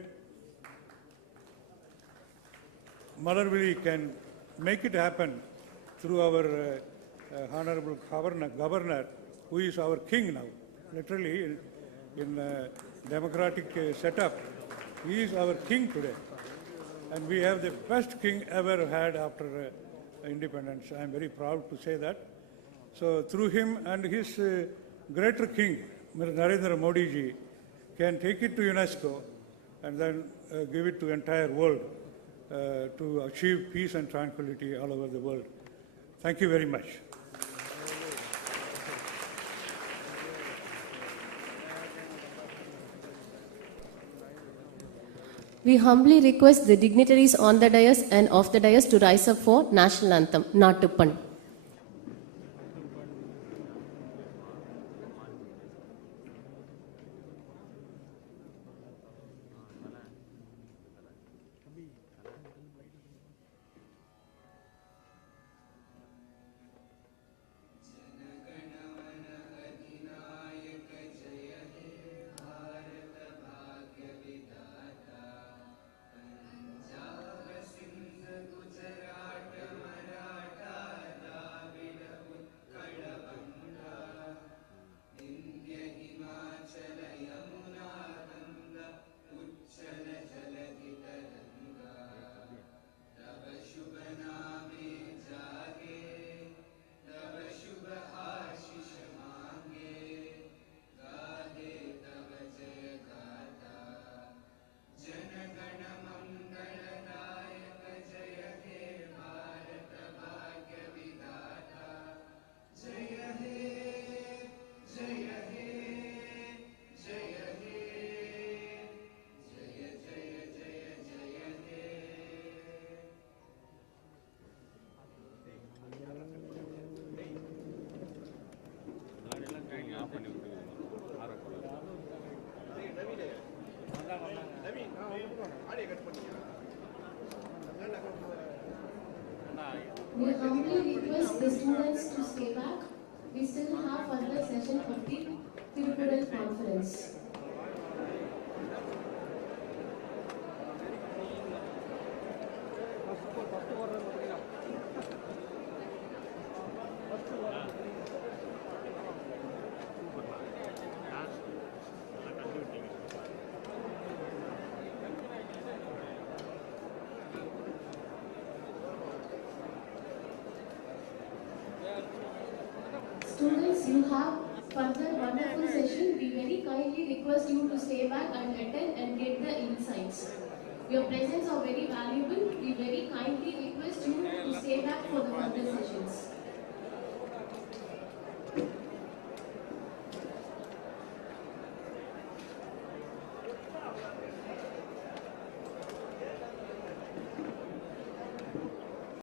Malarvili, can make it happen through our honorable governor, who is our king now. Literally, in democratic setup, he is our king today. And we have the best king ever had after independence. I am very proud to say that. So through him and his greater king, Narendra Modi ji, can take it to UNESCO and then give it to entire world to achieve peace and tranquility all over the world. Thank you very much. We humbly request the dignitaries on the dais and off the dais to rise up for national anthem, Nattupan. We humbly request the students to stay back. We still have further session of the Tirukural conference. Students, you have further wonderful session. We very kindly request you to stay back and attend and get the insights. Your presence are very valuable. We very kindly